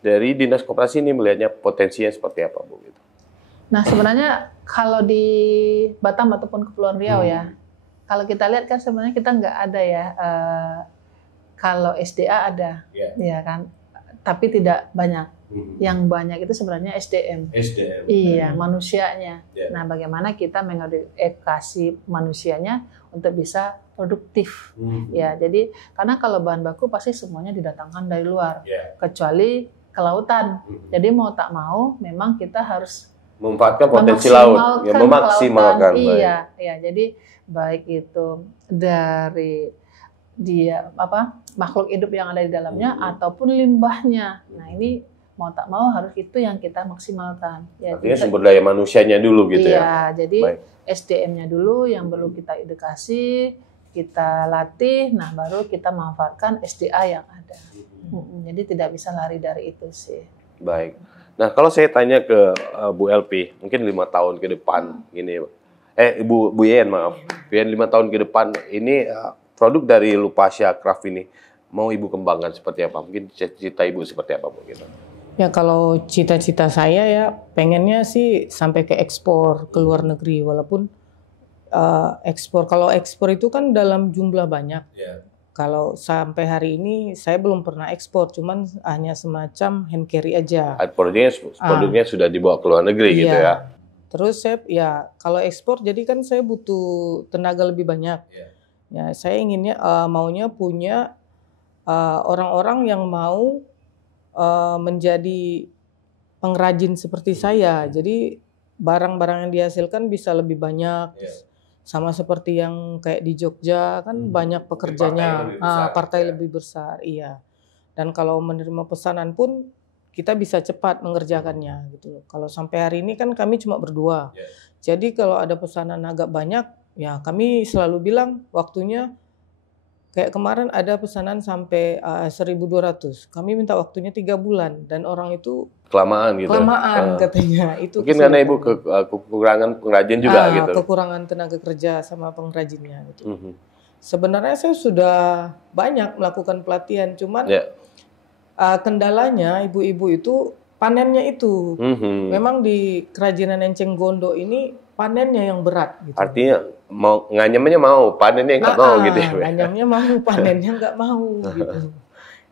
Dari Dinas Koperasi ini melihatnya potensinya seperti apa, Bu? Gitu. Nah sebenarnya kalau di Batam ataupun Kepulauan Riau ya, kalau kita lihat kan sebenarnya kita nggak ada ya, kalau SDA ada, ya kan, tapi tidak banyak. Yang banyak itu sebenarnya SDM. Iya, manusianya. Nah bagaimana kita mengedukasi manusianya untuk bisa produktif, ya. Jadi karena kalau bahan baku pasti semuanya didatangkan dari luar, kecuali kelautan. Jadi mau tak mau, memang kita harus memanfaatkan potensi laut, ya, memaksimalkan. Iya, ya. Jadi baik itu dari dia makhluk hidup yang ada di dalamnya ataupun limbahnya. Nah ini mau tak mau harus itu yang kita maksimalkan. Ya, artinya sumber daya manusianya dulu gitu ya. Iya, jadi SDM-nya dulu yang perlu kita edukasi, kita latih, nah baru kita manfaatkan SDA yang ada. Jadi tidak bisa lari dari itu sih. Baik. Nah, kalau saya tanya ke Bu LP, mungkin 5 tahun ke depan ini, Bu Yen maaf, Bu Yen 5 tahun ke depan ini produk dari Lupasya Craft ini mau Ibu kembangkan seperti apa? Mungkin cita-cita Ibu seperti apa Bu? Gitu. Ya kalau cita-cita saya ya pengennya sih sampai ke ekspor ke luar negeri, walaupun ekspor, kalau ekspor itu kan dalam jumlah banyak. Kalau sampai hari ini saya belum pernah ekspor, cuman hanya semacam hand carry aja. Produknya sudah dibawa ke luar negeri gitu ya. Terus saya ya kalau ekspor jadi kan saya butuh tenaga lebih banyak. Ya saya inginnya maunya punya orang-orang yang mau menjadi pengrajin seperti saya. Jadi barang-barang yang dihasilkan bisa lebih banyak. Sama seperti yang kayak di Jogja kan banyak pekerjanya, partai lebih besar, iya. Dan kalau menerima pesanan pun kita bisa cepat mengerjakannya gitu. Kalau sampai hari ini kan kami cuma berdua. Jadi kalau ada pesanan agak banyak, ya kami selalu bilang waktunya kayak kemarin ada pesanan sampai 1.200. Kami minta waktunya 3 bulan dan orang itu kelamaan gitu. Kelamaan katanya. Itu mungkin karena Ibu kekurangan pengrajin juga gitu. Kekurangan tenaga kerja sama pengrajinnya gitu. Sebenarnya saya sudah banyak melakukan pelatihan, cuman kendalanya ibu-ibu itu panennya itu. Memang di kerajinan enceng gondok ini panennya yang berat gitu. Artinya mau nganyamnya mau, panennya nggak mau gitu ya. Nganyamnya mau, panennya nggak mau gitu.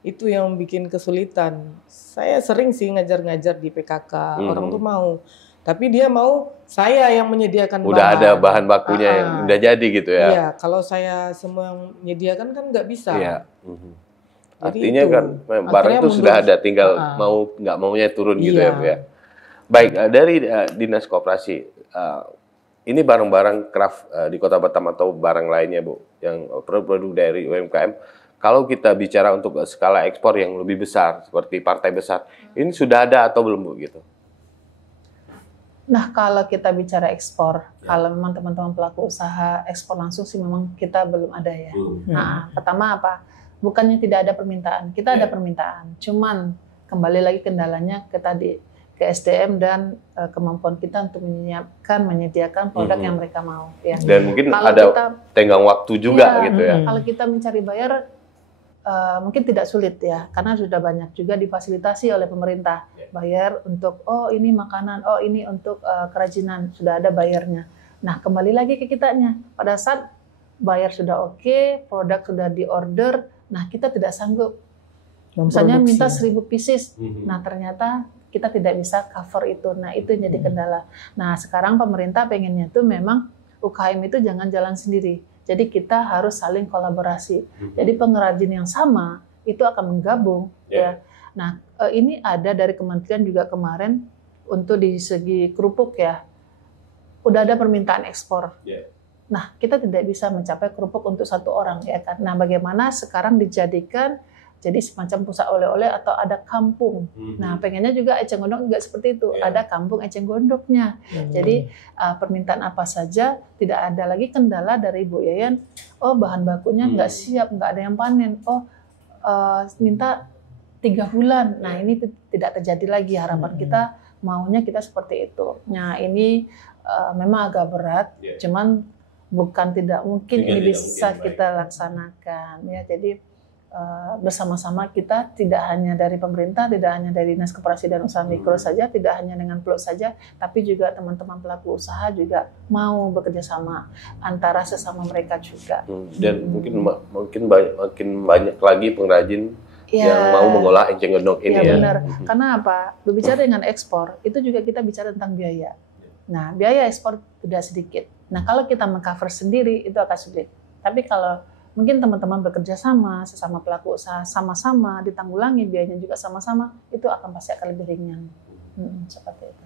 Itu yang bikin kesulitan. Saya sering sih ngajar-ngajar di PKK, orang tuh mau. Tapi dia mau saya yang menyediakan bahan. Udah ada bahan bakunya yang udah jadi gitu ya. Iya, kalau saya semua yang menyediakan kan nggak bisa. Iya. Artinya itu, kan barang itu sudah ada, tinggal mau nggak maunya turun gitu ya, Bu ya. Baik, dari Dinas Koperasi, ini barang-barang craft di Kota Batam atau barang lainnya, Bu, yang produk-produk dari UMKM, kalau kita bicara untuk skala ekspor yang lebih besar seperti partai besar, ini sudah ada atau belum Bu gitu? Nah, kalau kita bicara ekspor, kalau memang teman-teman pelaku usaha ekspor langsung sih memang kita belum ada ya. Nah, pertama apa? Bukannya tidak ada permintaan, kita ada permintaan. Cuman kembali lagi kendalanya ke tadi, ke SDM dan kemampuan kita untuk menyediakan produk yang mereka mau. Ya. Dan mungkin kalau ada kita, tenggang waktu juga gitu ya. Kalau kita mencari bayar, mungkin tidak sulit ya, karena sudah banyak juga difasilitasi oleh pemerintah. Bayar untuk, oh ini makanan, oh ini untuk kerajinan, sudah ada bayarnya. Nah, kembali lagi ke kitanya. Pada saat bayar sudah oke, produk sudah diorder, nah kita tidak sanggup. Misalnya minta 1000 pieces, nah ternyata kita tidak bisa cover itu. Nah, itu yang jadi kendala. Nah, sekarang pemerintah pengennya tuh memang UKM itu jangan jalan sendiri. Jadi kita harus saling kolaborasi. Jadi pengrajin yang sama itu akan menggabung. Ya. Nah, ini ada dari kementerian juga kemarin untuk di segi kerupuk ya. Udah ada permintaan ekspor. Nah, kita tidak bisa mencapai kerupuk untuk satu orang ya kan. Nah, bagaimana sekarang dijadikan jadi semacam pusat oleh-oleh atau ada kampung. Nah, pengennya juga eceng gondok juga seperti itu. Ada kampung eceng gondoknya. Jadi permintaan apa saja, tidak ada lagi kendala dari Bu Yayan. Oh, bahan bakunya nggak siap, nggak ada yang panen. Oh, minta 3 bulan. Nah, ini tidak terjadi lagi. Harapan kita maunya kita seperti itu. Nah, ini memang agak berat. Cuman bukan tidak mungkin ini bisa kita laksanakan. Ya, jadi bersama-sama kita tidak hanya dari pemerintah, tidak hanya dari Dinas Koperasi dan Usaha Mikro saja, tidak hanya dengan Plot saja, tapi juga teman-teman pelaku usaha juga mau bekerja sama antara sesama mereka juga. Dan mungkin banyak lagi pengrajin yang mau mengolah eceng gondok ini ya. Benar. Karena apa? Berbicara dengan ekspor, itu juga kita bicara tentang biaya. Nah, biaya ekspor tidak sedikit. Nah, kalau kita mengcover sendiri itu akan sulit. Tapi kalau mungkin teman-teman bekerja sama, sesama pelaku usaha, sama-sama ditanggulangi biayanya juga sama-sama, itu akan pasti akan lebih ringan. Seperti itu.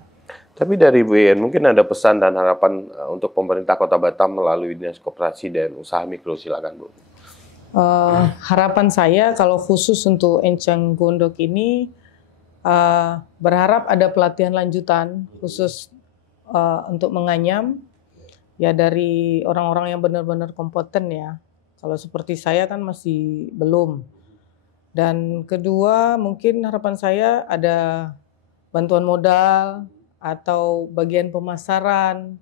Tapi dari Bu Yayan, mungkin ada pesan dan harapan untuk pemerintah Kota Batam melalui Dinas Koperasi dan Usaha Mikro, silakan Bu. Harapan saya kalau khusus untuk eceng gondok ini, berharap ada pelatihan lanjutan khusus untuk menganyam, ya dari orang-orang yang benar-benar kompeten ya. Kalau seperti saya kan masih belum. Dan kedua, mungkin harapan saya ada bantuan modal atau bagian pemasaran.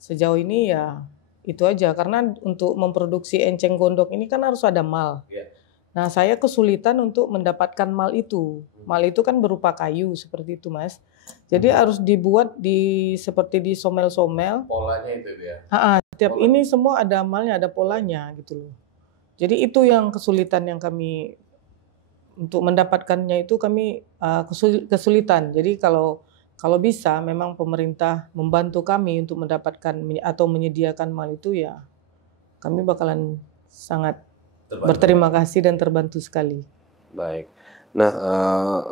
Sejauh ini ya itu aja, karena untuk memproduksi eceng gondok ini kan harus ada mal. Nah, saya kesulitan untuk mendapatkan mal itu. Mal itu kan berupa kayu seperti itu, Mas. Jadi harus dibuat seperti di somel-somel. Polanya itu ya. Setiap ini semua ada amalnya, ada polanya gitu loh. Jadi itu yang kesulitan yang kami untuk mendapatkannya itu kami kesulitan. Jadi kalau bisa memang pemerintah membantu kami untuk mendapatkan atau menyediakan mal itu ya kami bakalan sangat berterima kasih dan terbantu sekali. Baik. Nah,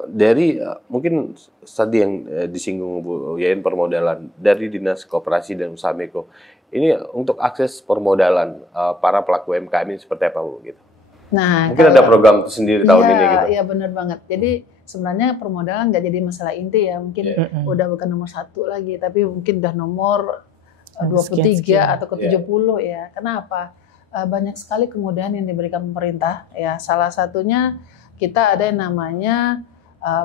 dari mungkin tadi yang disinggung Bu Yayan permodalan dari Dinas Koperasi dan Usaha Mikro, ini untuk akses permodalan para pelaku UMKM ini seperti apa Bu? Gitu. Nah, mungkin ada program itu sendiri tahun ini gitu. Iya benar banget. Jadi sebenarnya permodalan nggak jadi masalah inti ya, mungkin udah bukan nomor 1 lagi, tapi mungkin udah nomor 23 atau ke-70 ya. Kenapa? Banyak sekali kemudahan yang diberikan pemerintah ya. Salah satunya kita ada yang namanya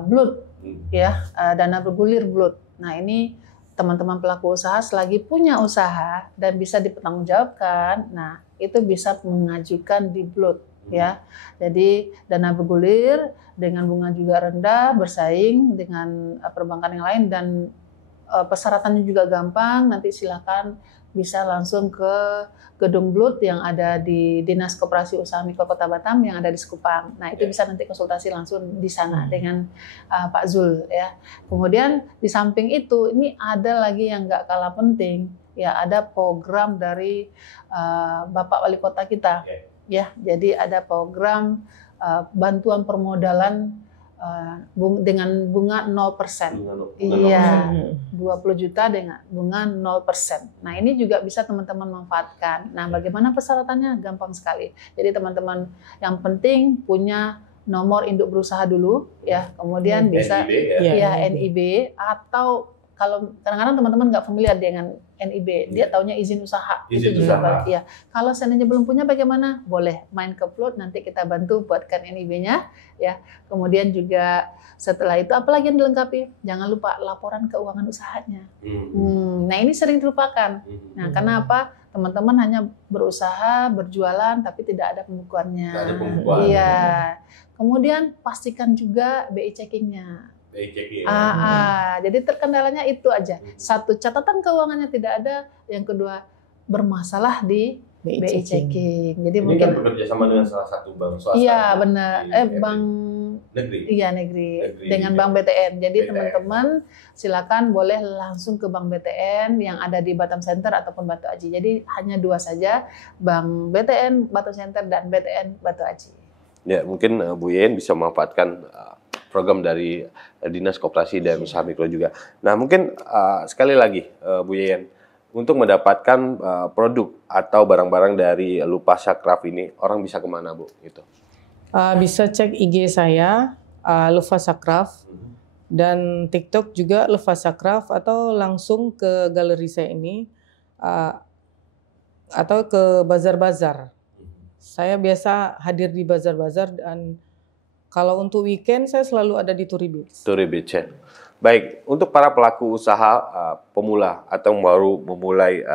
BLUT ya, dana bergulir BLUT. Nah, ini teman-teman pelaku usaha selagi punya usaha dan bisa dipertanggungjawabkan, nah itu bisa mengajukan di BLUT ya. Jadi dana bergulir dengan bunga juga rendah, bersaing dengan perbankan yang lain, dan persyaratannya juga gampang. Nanti silakan bisa langsung ke gedung BLUT yang ada di Dinas Koperasi Usaha Mikro Kota Batam yang ada di Sekupang. Nah, itu bisa nanti konsultasi langsung di sana dengan Pak Zul ya. Kemudian di samping itu, ini ada lagi yang nggak kalah penting ya, ada program dari Bapak Wali Kota kita ya. Jadi ada program bantuan permodalan dengan bunga 0%. Iya, 20 juta dengan bunga 0%. Nah, ini juga bisa teman-teman manfaatkan. Nah, bagaimana persyaratannya? Gampang sekali. Jadi teman-teman yang penting punya nomor induk berusaha dulu ya, kemudian bisa NIB atau kalau kadang-kadang teman-teman nggak familiar dengan NIB, dia taunya izin usaha. Izin itu juga usaha. ya. Kalau seandainya belum punya bagaimana? Boleh main ke Float, nanti kita bantu buatkan NIB-nya ya. Kemudian juga setelah itu apalagi yang dilengkapi? Jangan lupa laporan keuangan usahanya. Nah, ini sering dilupakan. Nah, karena apa? Teman-teman hanya berusaha, berjualan tapi tidak ada pembukuannya. Nggak ada pembukuan. Iya. Kemudian pastikan juga BI checking-nya. Jadi terkendalanya itu aja. Satu, catatan keuangannya tidak ada. Yang kedua, bermasalah di BI checking. Jadi ini mungkin kan bekerja sama dengan salah satu bank swasta. iya benar. Bank negeri. Iya negeri dengan Bank BTN. Jadi teman-teman silakan boleh langsung ke Bank BTN yang ada di Batam Center ataupun Batu Aji. Jadi hanya dua saja, Bank BTN Batu Center dan BTN Batu Aji. Ya, mungkin Bu Yeyen bisa memanfaatkan program dari Dinas Koperasi dan Usaha Mikro juga. Nah, mungkin sekali lagi Bu Yeyen, untuk mendapatkan produk atau barang-barang dari Lufasa Craft ini, orang bisa kemana Bu? Gitu. Bisa cek IG saya, Lufasa Craft, dan TikTok juga Lufasa Craft, atau langsung ke galeri saya ini, atau ke bazar-bazar. Saya biasa hadir di bazar-bazar, dan kalau untuk weekend saya selalu ada di Turi Beach. Turi Beach ya. Baik, untuk para pelaku usaha pemula atau baru memulai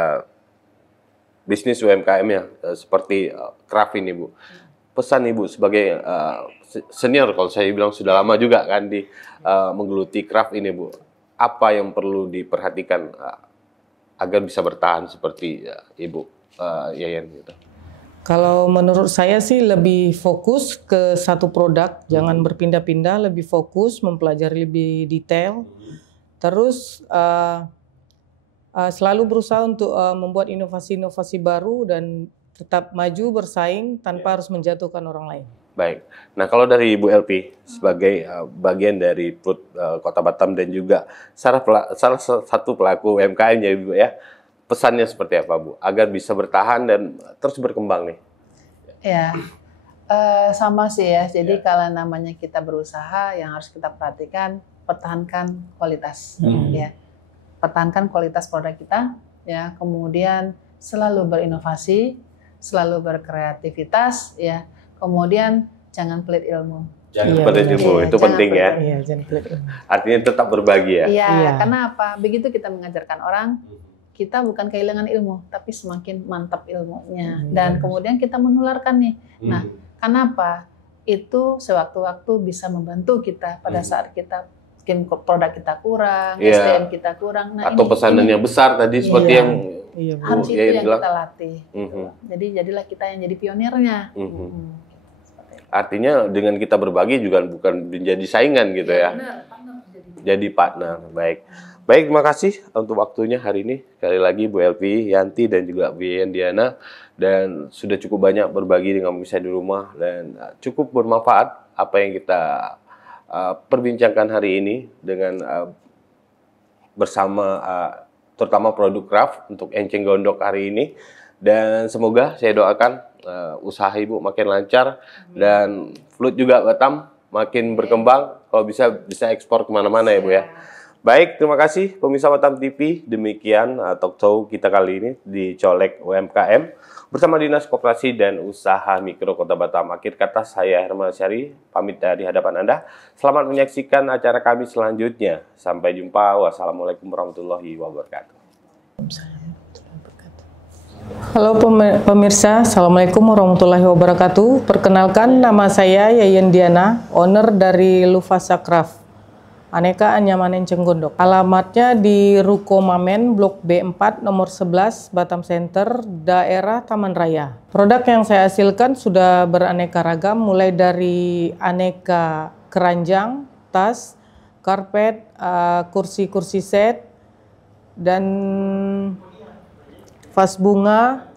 bisnis UMKM ya, seperti craft ini Bu. Pesan Ibu sebagai senior, kalau saya bilang sudah lama juga kan di menggeluti craft ini Bu. Apa yang perlu diperhatikan agar bisa bertahan seperti Ibu Yeyen gitu? Kalau menurut saya sih lebih fokus ke satu produk, jangan berpindah-pindah, lebih fokus, mempelajari lebih detail. Terus selalu berusaha untuk membuat inovasi-inovasi baru dan tetap maju bersaing tanpa harus menjatuhkan orang lain. Baik. Nah, kalau dari Ibu LP sebagai bagian dari Float Kota Batam dan juga salah satu pelaku UMKM ya Ibu ya, pesannya seperti apa Bu agar bisa bertahan dan terus berkembang nih? Ya, sama sih ya. Jadi kalau namanya kita berusaha, yang harus kita perhatikan pertahankan kualitas, ya, pertahankan kualitas produk kita, ya. Kemudian selalu berinovasi, selalu berkreativitas, ya. Kemudian jangan pelit ilmu. Jangan pelit ilmu, itu penting ya. Iya, jangan pelit ilmu. Artinya tetap berbagi ya. Iya, karena apa? Begitu kita mengajarkan orang, kita bukan kehilangan ilmu, tapi semakin mantap ilmunya. Dan kemudian kita menularkan nih. Nah, kenapa? Itu sewaktu-waktu bisa membantu kita pada saat kita mungkin produk kita kurang, SDM kita kurang. Nah, atau pesanannya besar tadi seperti yang harus itu yang kita latih. Jadi jadilah kita yang jadi pionirnya. Artinya dengan kita berbagi juga bukan menjadi saingan gitu ya. Benar, jadi partner. Baik. Baik, terima kasih untuk waktunya hari ini. Sekali lagi Bu Elvi, Yanti, dan juga Bu Yeyen Diana. Dan sudah cukup banyak berbagi dengan pemirsa di rumah. Dan cukup bermanfaat apa yang kita perbincangkan hari ini dengan bersama terutama produk craft untuk enceng gondok hari ini. Dan semoga saya doakan usaha Ibu makin lancar. Dan Float juga Batam makin berkembang. Kalau bisa ekspor kemana-mana ya Bu ya. Baik, terima kasih pemirsa Batam TV. Demikian talk show kita kali ini di Colek UMKM bersama Dinas Koperasi dan Usaha Mikro Kota Batam. Akhir kata saya Herman Syari, pamit dari hadapan Anda. Selamat menyaksikan acara kami selanjutnya. Sampai jumpa. Wassalamualaikum warahmatullahi wabarakatuh. Halo pemirsa, Assalamualaikum warahmatullahi wabarakatuh. Perkenalkan, nama saya Yeyen Diana, owner dari Lufasa Craft, aneka anyaman enceng gondok. Alamatnya di Ruko Mamen, Blok B4, nomor 11, Batam Center, daerah Taman Raya. Produk yang saya hasilkan sudah beraneka ragam, mulai dari aneka keranjang, tas, karpet, kursi-kursi set, dan vas bunga,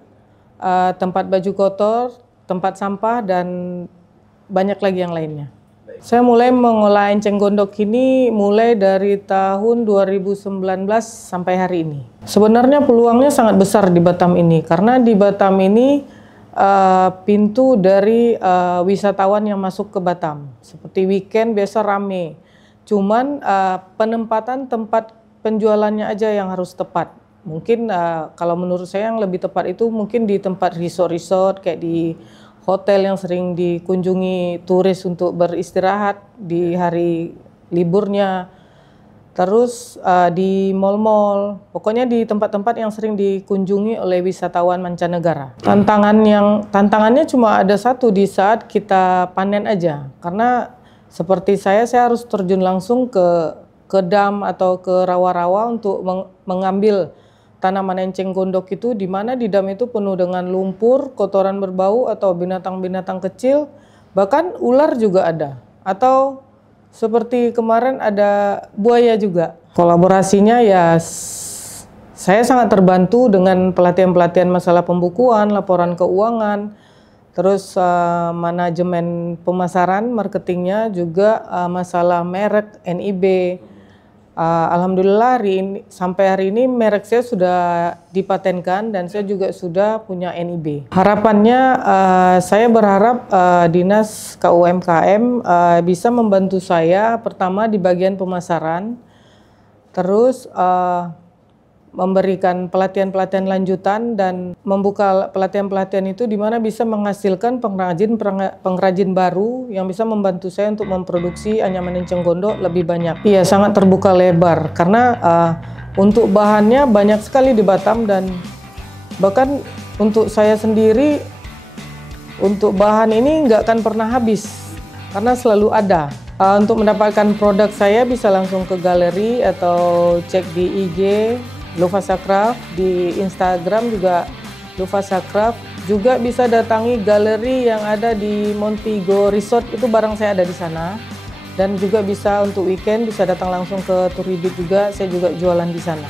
tempat baju kotor, tempat sampah, dan banyak lagi yang lainnya. Saya mulai mengolah enceng gondok ini mulai dari tahun 2019 sampai hari ini. Sebenarnya peluangnya sangat besar di Batam ini, karena di Batam ini pintu dari wisatawan yang masuk ke Batam. Seperti weekend biasa rame, cuman penempatan tempat penjualannya aja yang harus tepat. Mungkin kalau menurut saya yang lebih tepat itu mungkin di tempat resort-resort kayak di hotel yang sering dikunjungi turis untuk beristirahat di hari liburnya. Terus di mal-mal, pokoknya di tempat-tempat yang sering dikunjungi oleh wisatawan mancanegara. Tantangannya cuma ada satu di saat kita panen aja. Karena seperti saya harus terjun langsung ke dam atau ke rawa-rawa untuk mengambil tanaman enceng gondok itu, di mana di dam itu penuh dengan lumpur, kotoran berbau atau binatang-binatang kecil, bahkan ular juga ada. Atau seperti kemarin ada buaya juga. Kolaborasinya ya saya sangat terbantu dengan pelatihan-pelatihan masalah pembukuan, laporan keuangan, terus manajemen pemasaran, marketingnya, juga masalah merek, NIB. Alhamdulillah sampai hari ini merek saya sudah dipatenkan dan saya juga sudah punya NIB. Harapannya saya berharap Dinas KUMKM bisa membantu saya pertama di bagian pemasaran, terus memberikan pelatihan-pelatihan lanjutan dan membuka pelatihan-pelatihan itu di mana bisa menghasilkan pengrajin baru yang bisa membantu saya untuk memproduksi anyaman enceng gondok lebih banyak. Iya, sangat terbuka lebar karena untuk bahannya banyak sekali di Batam, dan bahkan untuk saya sendiri untuk bahan ini nggak akan pernah habis karena selalu ada. Untuk mendapatkan produk saya bisa langsung ke galeri atau cek di IG Lufasa Craft, di Instagram juga Lufasa Craft. Juga bisa datangi galeri yang ada di Montigo Resort, itu barang saya ada di sana. Dan juga bisa untuk weekend bisa datang langsung ke Turidit juga, saya juga jualan di sana.